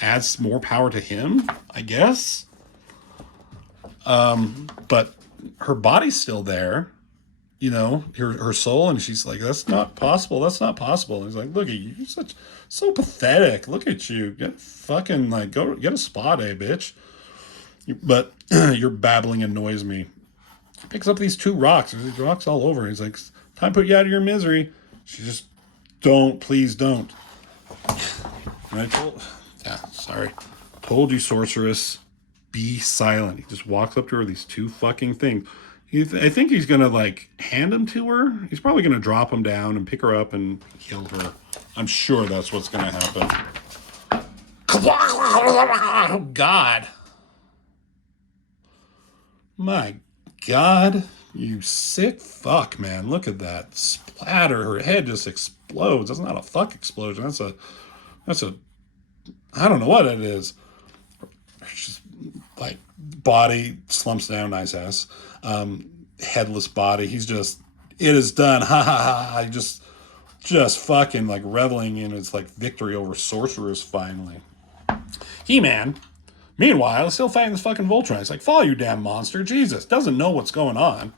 adds more power to him, I guess. But her body's still there. You know, her soul, and she's like, that's not possible. That's not possible. And he's like, look at you. You're so pathetic. Look at you. Get fucking, like, go get a spa day, bitch. But your babbling annoys me. He picks up these 2 rocks. There's these rocks all over. He's like, time to put you out of your misery. She just, please don't. And told you, sorceress, be silent. He just walks up to her, these 2 fucking things. I think he's going to, like, hand them to her. He's probably going to drop them down and pick her up and kill her. I'm sure that's what's going to happen. Oh, God. My God. You sick fuck, man. Look at that. Splatter. Her head just explodes. That's not a fuck explosion. That's a, I don't know what it is. It's just, like, body slumps down, nice ass. Headless body. He's just, it is done. Ha ha ha. Just fucking like reveling in its like victory over sorcerers finally. He-Man, meanwhile, is still fighting this fucking Voltron. He's like, follow you damn monster. Jesus. Doesn't know what's going on.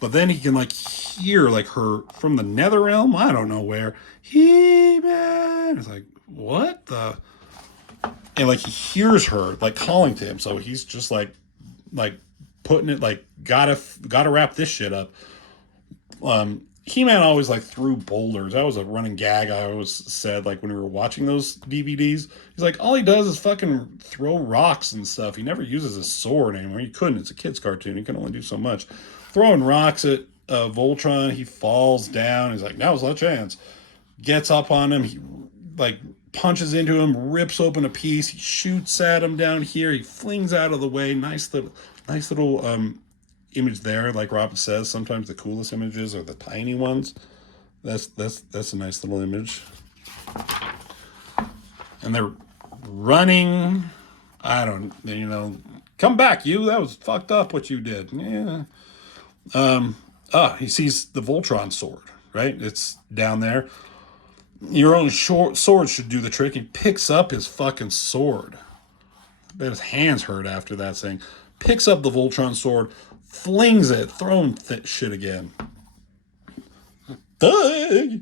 But then he can like hear like her from the nether realm. I don't know where. He-Man. It's like, what the? And like he hears her like calling to him. So he's just like putting it like, gotta wrap this shit up. He-Man always like threw boulders. That was a running gag I always said, like when we were watching those DVDs. He's like, all he does is fucking throw rocks and stuff. He never uses his sword anymore. He couldn't. It's a kid's cartoon. He can only do so much. Throwing rocks at Voltron. He falls down. He's like, now's our chance. Gets up on him. He like punches into him, rips open a piece. He shoots at him down here. He flings out of the way. Nice little image there. Like Robin says, sometimes the coolest images are the tiny ones. That's a nice little image. And they're running. I don't, come back, you. That was fucked up what you did. Yeah. He sees the Voltron sword, right? It's down there. Your own sword should do the trick. He picks up his fucking sword. I bet his hands hurt after that thing. Picks up the Voltron sword, flings it, throwing shit again. Thug!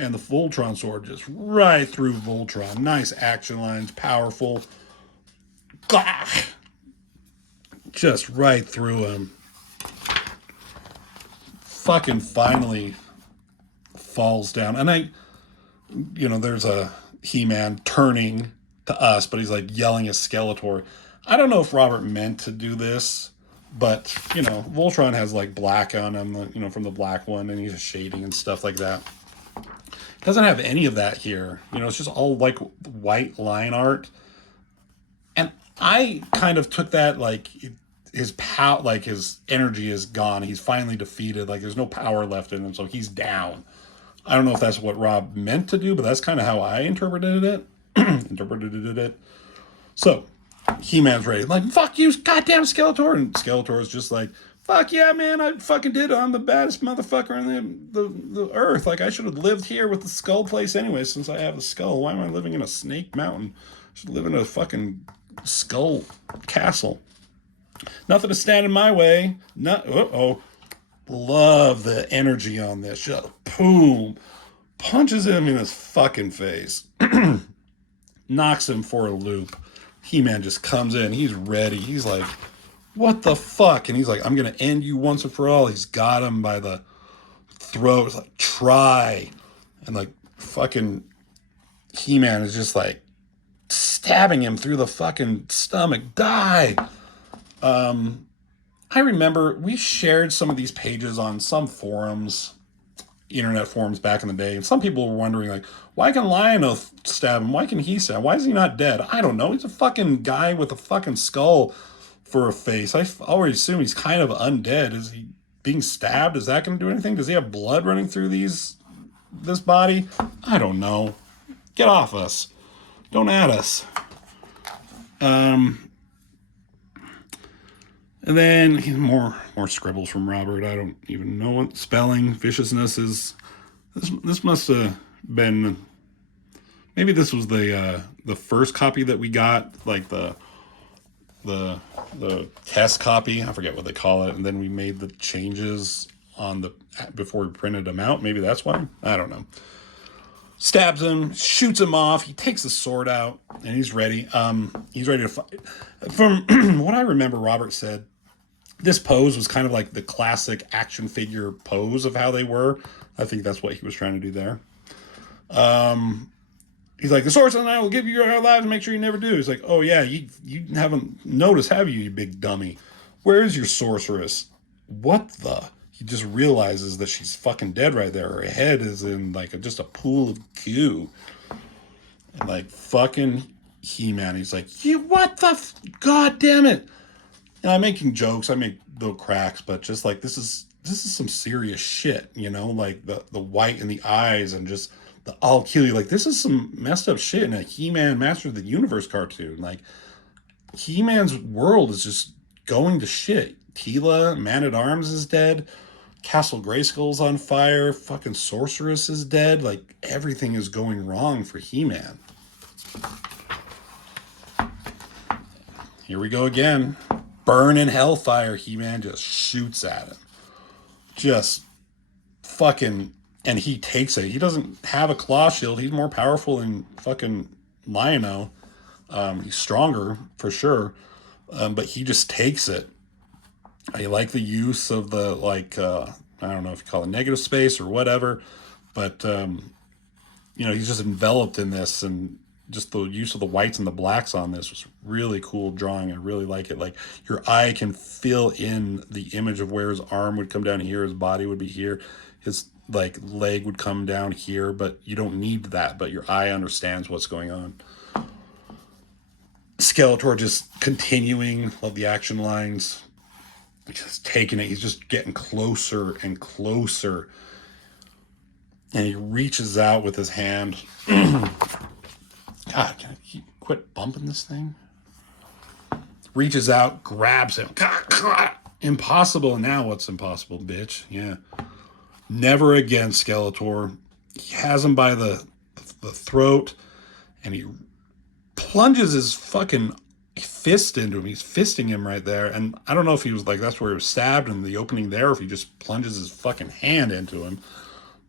And the Voltron sword just right through Voltron. Nice action lines, powerful. Gah! Just right through him. Fucking finally falls down. And there's a He-Man turning to us, but he's like yelling at Skeletor. I don't know if Robert meant to do this, but, Voltron has like black on him, from the black one, and he's shading and stuff like that. Doesn't have any of that here. It's just all like white line art. And I kind of took that like his energy is gone. He's finally defeated. Like there's no power left in him, so he's down. I don't know if that's what Rob meant to do, but that's kind of how I interpreted it. So He-Man's ready. Like, fuck you, goddamn Skeletor. And Skeletor is just like, fuck yeah, man, I fucking did it. I'm the baddest motherfucker in the earth. Like, I should have lived here with the skull place anyway, since I have a skull. Why am I living in a snake mountain? I should live in a fucking skull castle. Nothing to stand in my way. Love the energy on this. Just boom. Punches him in his fucking face. Knocks him for a loop. He-Man just comes in. He's ready. He's like, what the fuck? And he's like, I'm going to end you once and for all. He's got him by the throat. It's like, try. And like, fucking He-Man is just like stabbing him through the fucking stomach. Die. I remember we shared some of these pages on some forums, internet forums back in the day. And some people were wondering, like, why can Lion-O stab him? Why can he stab him? Why is he not dead? I don't know. He's a fucking guy with a fucking skull for a face. I always assume he's kind of undead. Is he being stabbed? Is that going to do anything? Does he have blood running through this body? I don't know. Get off us. Don't add us. And then more scribbles from Robert. I don't even know what spelling. Viciousness is. This must have been. Maybe this was the first copy that we got, like the test copy. I forget what they call it. And then we made the changes before we printed them out. Maybe that's why. I don't know. Stabs him, shoots him off. He takes the sword out, and he's ready. He's ready to fight. From what I remember, Robert said this pose was kind of like the classic action figure pose of how they were. I think that's what he was trying to do there. He's like, the sorceress and I will give you your lives and make sure you never do. He's like, oh yeah, you haven't noticed, have you big dummy? Where is your sorceress? What the? He just realizes that she's fucking dead right there. Her head is in like just a pool of goo. And like fucking He-Man, he's like, you what the god damn it. And I'm making jokes, I make little cracks, but just like this is some serious shit, like the white in the eyes and just the I'll kill you. Like this is some messed up shit in a He-Man Master of the Universe cartoon. Like He-Man's world is just going to shit. Tila, Man-at-Arms is dead. Castle Grayskull's on fire. Fucking Sorceress is dead. Like, everything is going wrong for He-Man. Here we go again. Burn in hellfire. He-Man just shoots at him. Just fucking... And he takes it. He doesn't have a claw shield. He's more powerful than fucking Lion-O. He's stronger, for sure. But he just takes it. I like the use of the, like, I don't know if you call it negative space or whatever, but, he's just enveloped in this, and just the use of the whites and the blacks on this was really cool drawing. I really like it. Like, your eye can fill in the image of where his arm would come down here, his body would be here, his, like, leg would come down here, but you don't need that, but your eye understands what's going on. Skeletor just continuing, love the action lines. Just taking it. He's just getting closer and closer. And he reaches out with his hand. God, can he quit bumping this thing? Reaches out, grabs him. Impossible. Now what's impossible, bitch? Yeah. Never again, Skeletor. He has him by the throat. And he plunges his fucking fist into him. He's fisting him right there. And I don't know if he was like, that's where he was stabbed in the opening there, or if he just plunges his fucking hand into him.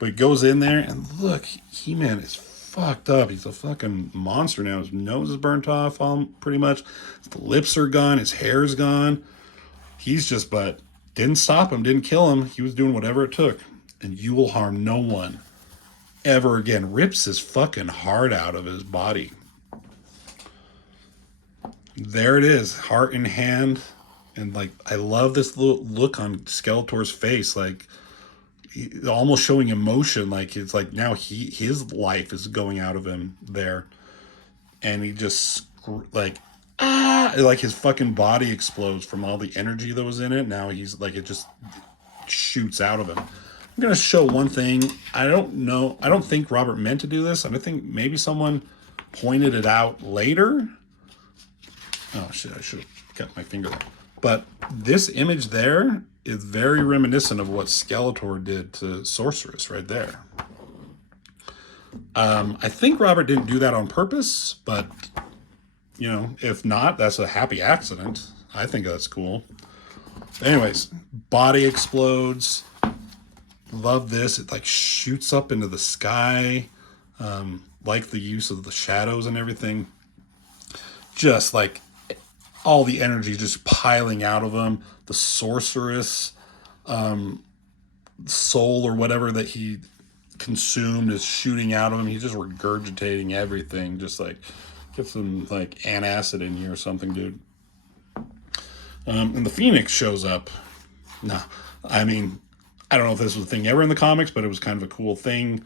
But he goes in there, and look, He-Man is fucked up. He's a fucking monster now. His nose is burnt off, pretty much. His lips are gone. His hair's gone. He's just, but didn't stop him, didn't kill him. He was doing whatever it took. And you will harm no one ever again. Rips his fucking heart out of his body. There it is, heart in hand. And like, I love this little look on Skeletor's face, like almost showing emotion. Like it's like now his life is going out of him there, and he just like his fucking body explodes from all the energy that was in it. Now he's like, it just shoots out of him. I'm gonna show one thing. I don't know. I don't think Robert meant to do this. I think maybe someone pointed it out later. Oh shit! I should have kept my finger there. But this image there is very reminiscent of what Skeletor did to Sorceress right there. I think Robert didn't do that on purpose, but, you know, if not, that's a happy accident. I think that's cool. Anyways, body explodes. Love this. It, like, shoots up into the sky. Like the use of the shadows and everything. Just, like, all the energy just piling out of him. The Sorceress soul or whatever that he consumed is shooting out of him. He's just regurgitating everything. Just like, get some like antacid in you or something, dude. And the Phoenix shows up. Nah, I mean, I don't know if this was a thing ever in the comics, but it was kind of a cool thing.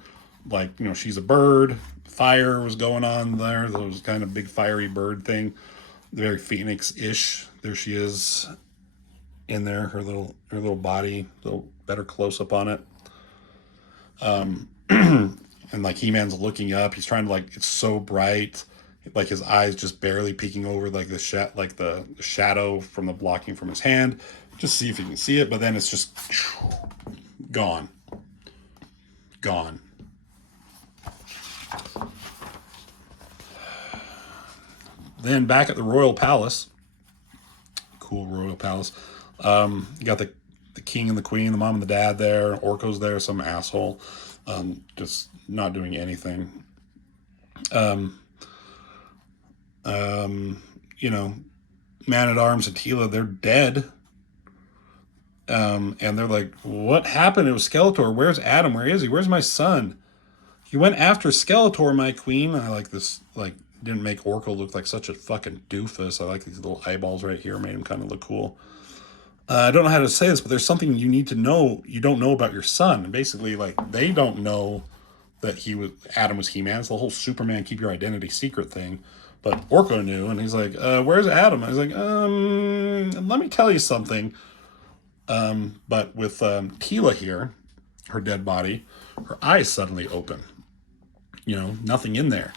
Like, you know, she's a bird. Fire was going on there. There was kind of big fiery bird thing. Very Phoenix-ish. There she is in there. Her little body, a little better close-up on it. And like He-Man's looking up. He's trying to, like, it's so bright. Like his eyes just barely peeking over like the shadow from the blocking from his hand. Just see if you can see it, but then it's just gone. Gone. Then back at the Royal Palace, cool Royal Palace, you got the king and the queen, the mom and the dad there. Orko's there, some asshole, just not doing anything. You know, Man-at-Arms and Teela, they're dead. And they're like, what happened? It was Skeletor. Where's Adam? Where is he? Where's my son? You went after Skeletor, my queen. I like this, like, didn't make Orko look like such a fucking doofus. I like these little eyeballs right here. Made him kind of look cool. I don't know how to say this, but there's something you need to know. You don't know about your son. And basically, like, they don't know that Adam was He-Man. It's the whole Superman keep your identity secret thing. But Orko knew, and he's like, where's Adam? I was like, let me tell you something. But with Teela here, her dead body, her eyes suddenly open. You know, nothing in there.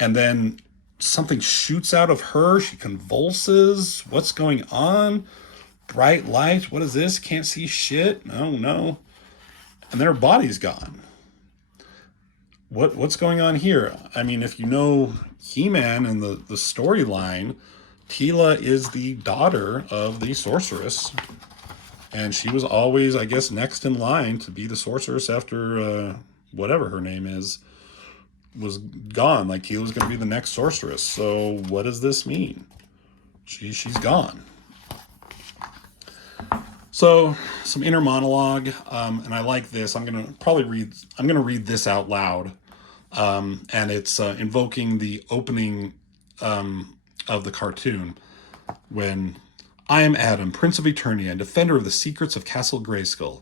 And then something shoots out of her. She convulses. What's going on? Bright light. What is this? Can't see shit. Oh, no. And then her body's gone. What's going on here? I mean, if you know He-Man and the storyline, Teela is the daughter of the Sorceress. And she was always, I guess, next in line to be the Sorceress after whatever her name is. Was gone. Like, he was going to be the next Sorceress. So what does this mean? She's gone. So some inner monologue, and I like this. I'm going to read this out loud. And it's invoking the opening of the cartoon when I am Adam, Prince of Eternia and defender of the secrets of Castle Grayskull.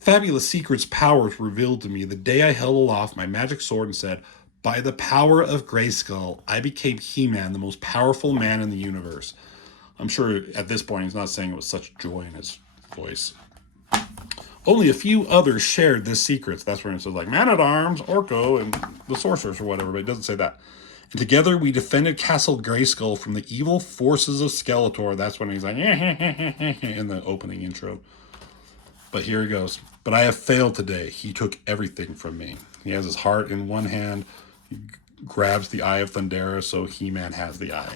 Fabulous secrets powers revealed to me the day I held aloft my magic sword and said, by the power of Grayskull, I became He-Man, the most powerful man in the universe. I'm sure at this point he's not saying it with such joy in his voice. Only a few others shared this secret. That's where it says like Man-at-Arms, Orko, and the Sorceress or whatever, but it doesn't say that. And together we defended Castle Grayskull from the evil forces of Skeletor. That's when he's like, in the opening intro. But here he goes. But I have failed today. He took everything from me. He has his heart in one hand. He grabs the Eye of Thundera, so He-Man has the eye.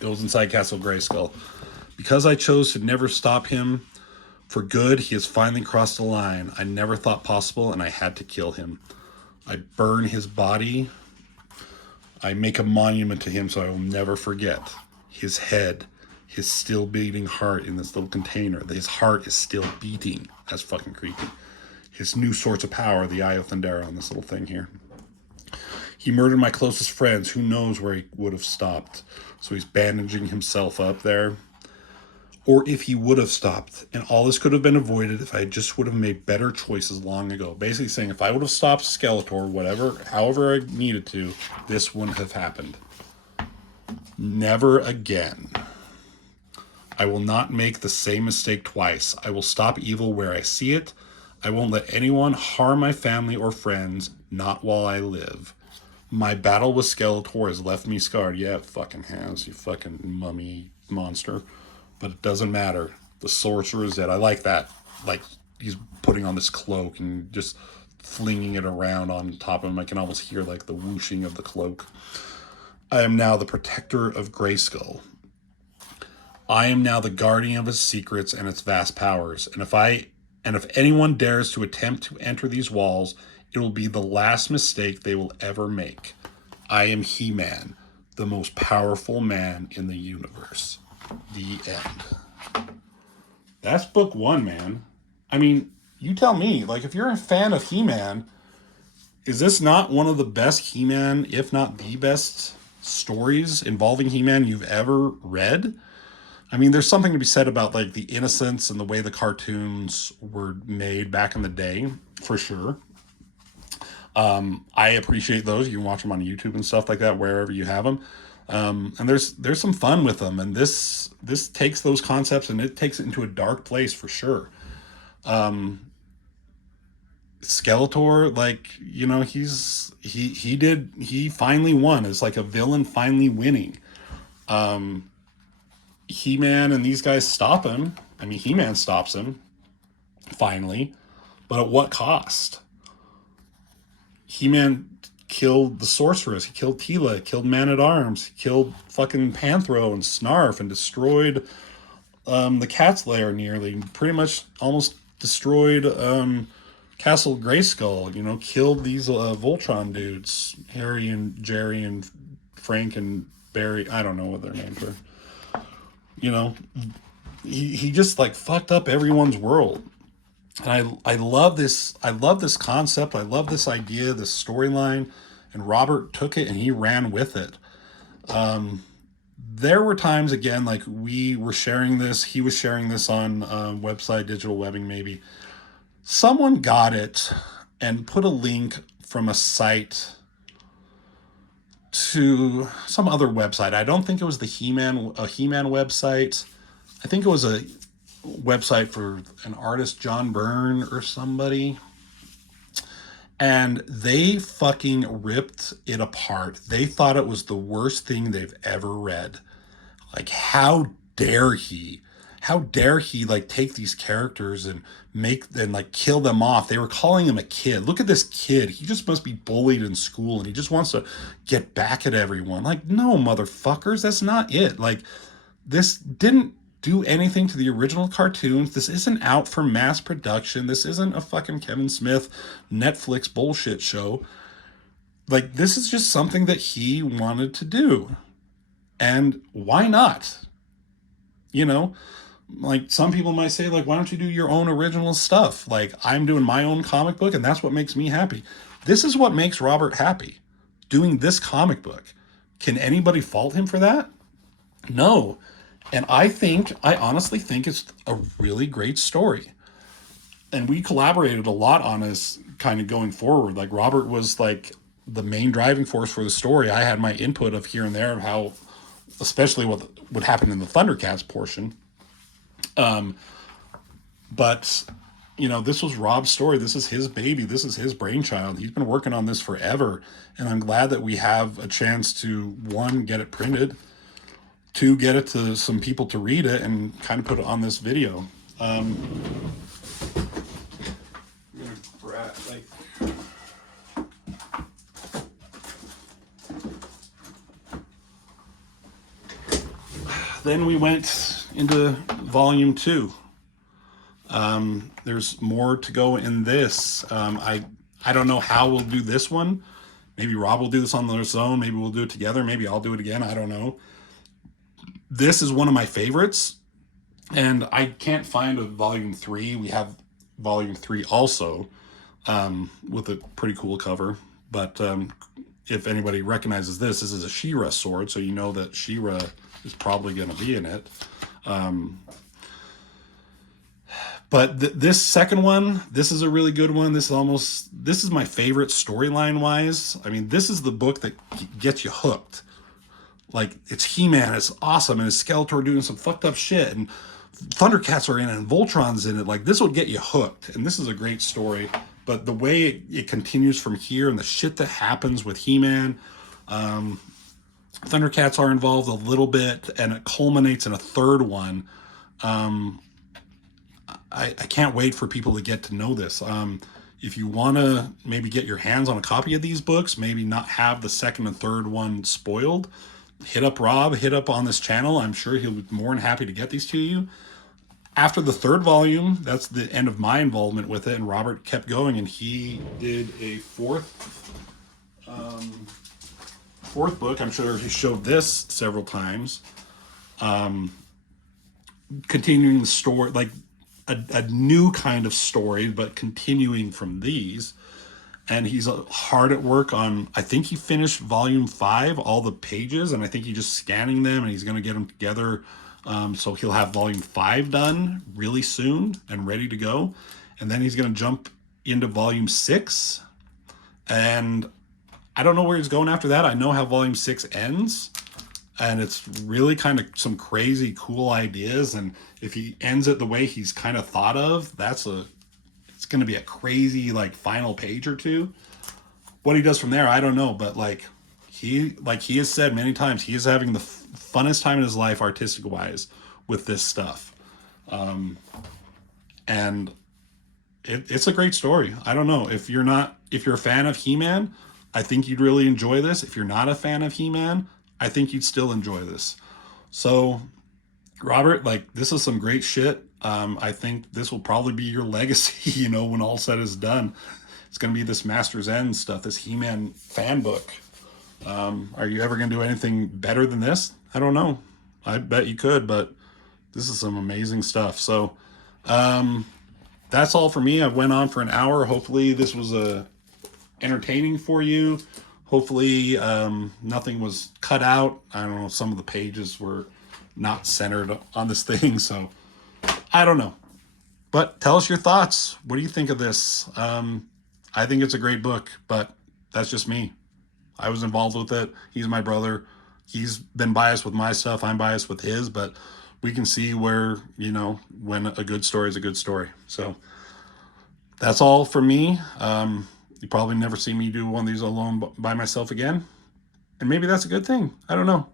Goes inside Castle Grayskull. Because I chose to never stop him, For good, he has finally crossed the line I never thought possible, and I had to kill him. I burn his body. I make a monument to him so I will never forget. His head, his still beating heart in this little container. His heart is still beating. That's fucking creepy. His new source of power, the Eye of Thundera on this little thing here. He murdered my closest friends. Who knows where he would have stopped? So he's bandaging himself up there. Or if he would have stopped. And all this could have been avoided if I just would have made better choices long ago. Basically saying if I would have stopped Skeletor, however I needed to, this wouldn't have happened. Never again. I will not make the same mistake twice. I will stop evil where I see it. I won't let anyone harm my family or friends, not while I live. My battle with Skeletor has left me scarred. Yeah, it fucking has, you fucking mummy monster. But it doesn't matter. The sorcerer is dead. I like that. Like, he's putting on this cloak and just flinging it around on top of him. I can almost hear, like, the whooshing of the cloak. I am now the protector of Grayskull. I am now the guardian of its secrets and its vast powers. And if anyone dares to attempt to enter these walls, it will be the last mistake they will ever make. I am He-Man, the most powerful man in the universe. The end. That's book 1, man. I mean, you tell me, like, if you're a fan of He-Man, is this not one of the best He-Man, if not the best stories involving He-Man you've ever read? I mean, there's something to be said about, like, the innocence and the way the cartoons were made back in the day, for sure. I appreciate those. You can watch them on YouTube and stuff like that, wherever you have them. And there's some fun with them, and this takes those concepts and it takes it into a dark place for sure. Skeletor, like, you know, he finally won. It's like a villain finally winning. He-Man and these guys stop him. I mean, He-Man stops him finally, but at what cost? He-Man killed the Sorceress, he killed Tila, he killed Man-at-Arms, he killed fucking Panthro and Snarf, and destroyed the Cat's Lair nearly. Pretty much almost destroyed Castle Grayskull, you know, killed these Voltron dudes, Harry and Jerry and Frank and Barry, I don't know what their names are. You know, he just, like, fucked up everyone's world. And I love this concept. I love this idea, this storyline. And Robert took it and he ran with it. There were times, again, like, we were sharing this. He was sharing this on website, Digital Webbing maybe. Someone got it and put a link from a site to some other website. I don't think it was a He-Man website. I think it was a website for an artist, John Byrne or somebody, and they fucking ripped it apart. They thought it was the worst thing they've ever read. Like, how dare he like take these characters and like kill them off. They were calling him a kid. Look at this kid. He just must be bullied in school and he just wants to get back at everyone. Like, no, motherfuckers, that's not it. Like, this didn't do anything to the original cartoons. This isn't out for mass production. This isn't a fucking Kevin Smith Netflix bullshit show. Like, this is just something that he wanted to do. And why not? You know, like, some people might say, like, why don't you do your own original stuff? Like, I'm doing my own comic book and that's what makes me happy. This is what makes Robert happy, doing this comic book. Can anybody fault him for that? No. And I honestly think it's a really great story. And we collaborated a lot on this kind of going forward. Like, Robert was, like, the main driving force for the story. I had my input of here and there of how, especially what would happen in the Thundercats portion. But, you know, this was Rob's story. This is his baby. This is his brainchild. He's been working on this forever. And I'm glad that we have a chance to, one, get it printed, two, get it to some people to read it and kind of put it on this video. Then we went into volume 2. There's more to go in this. I don't know how we'll do this one. Maybe Rob will do this on his own. Maybe we'll do it together. Maybe I'll do it again. I don't know. This is one of my favorites, and I can't find a volume 3. We have volume 3 also, with a pretty cool cover. But if anybody recognizes this is a She-Ra sword, so you know that She-Ra is probably going to be in it. But this second one, this is a really good one. This is my favorite storyline wise. I mean, this is the book that gets you hooked. Like, it's He-Man, it's awesome, and it's Skeletor doing some fucked up shit, and Thundercats are in it, and Voltron's in it. Like, this will get you hooked, and this is a great story. But the way it continues from here, and the shit that happens with He-Man, Thundercats are involved a little bit, and it culminates in a third one. I can't wait for people to get to know this. If you want to maybe get your hands on a copy of these books, maybe not have the second and third one spoiled, hit up Rob, hit up on this channel. I'm sure he'll be more than happy to get these to you. After the third volume, that's the end of my involvement with it, and Robert kept going, and he did a fourth book. I'm sure he showed this several times. Continuing the story, like a new kind of story, but continuing from these. And he's hard at work on, I think he finished volume 5, all the pages, and I think he's just scanning them, and he's going to get them together. So he'll have volume 5 done really soon and ready to go. And then he's going to jump into volume 6. And I don't know where he's going after that. I know how volume 6 ends. And it's really kind of some crazy, cool ideas. And if he ends it the way he's kind of thought of, it's going to be a crazy, like, final page or two. What he does from there, I don't know. But he has said many times, he is having the funnest time in his life, artistic-wise, with this stuff. And it's a great story. I don't know. If you're a fan of He-Man, I think you'd really enjoy this. If you're not a fan of He-Man, I think you'd still enjoy this. So, Robert, this is some great shit. I think this will probably be your legacy, when all said is done. It's going to be this Master's End stuff, this He-Man fan book. Are you ever going to do anything better than this? I don't know. I bet you could, but this is some amazing stuff. So, that's all for me. I went on for an hour. Hopefully this was entertaining for you. Hopefully nothing was cut out. I don't know, some of the pages were not centered on this thing, so I don't know. But tell us your thoughts. What do you think of this? I think it's a great book, but that's just me. I was involved with it. He's my brother. He's been biased with my stuff. I'm biased with his, but we can see where, when a good story is a good story. So that's all for me. You probably never see me do one of these alone by myself again. And maybe that's a good thing. I don't know.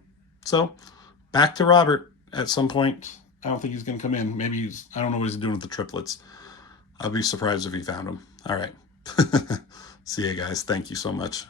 So back to Robert at some point. I don't think he's going to come in. Maybe I don't know what he's doing with the triplets. I'll be surprised if he found them. All right. See you guys. Thank you so much.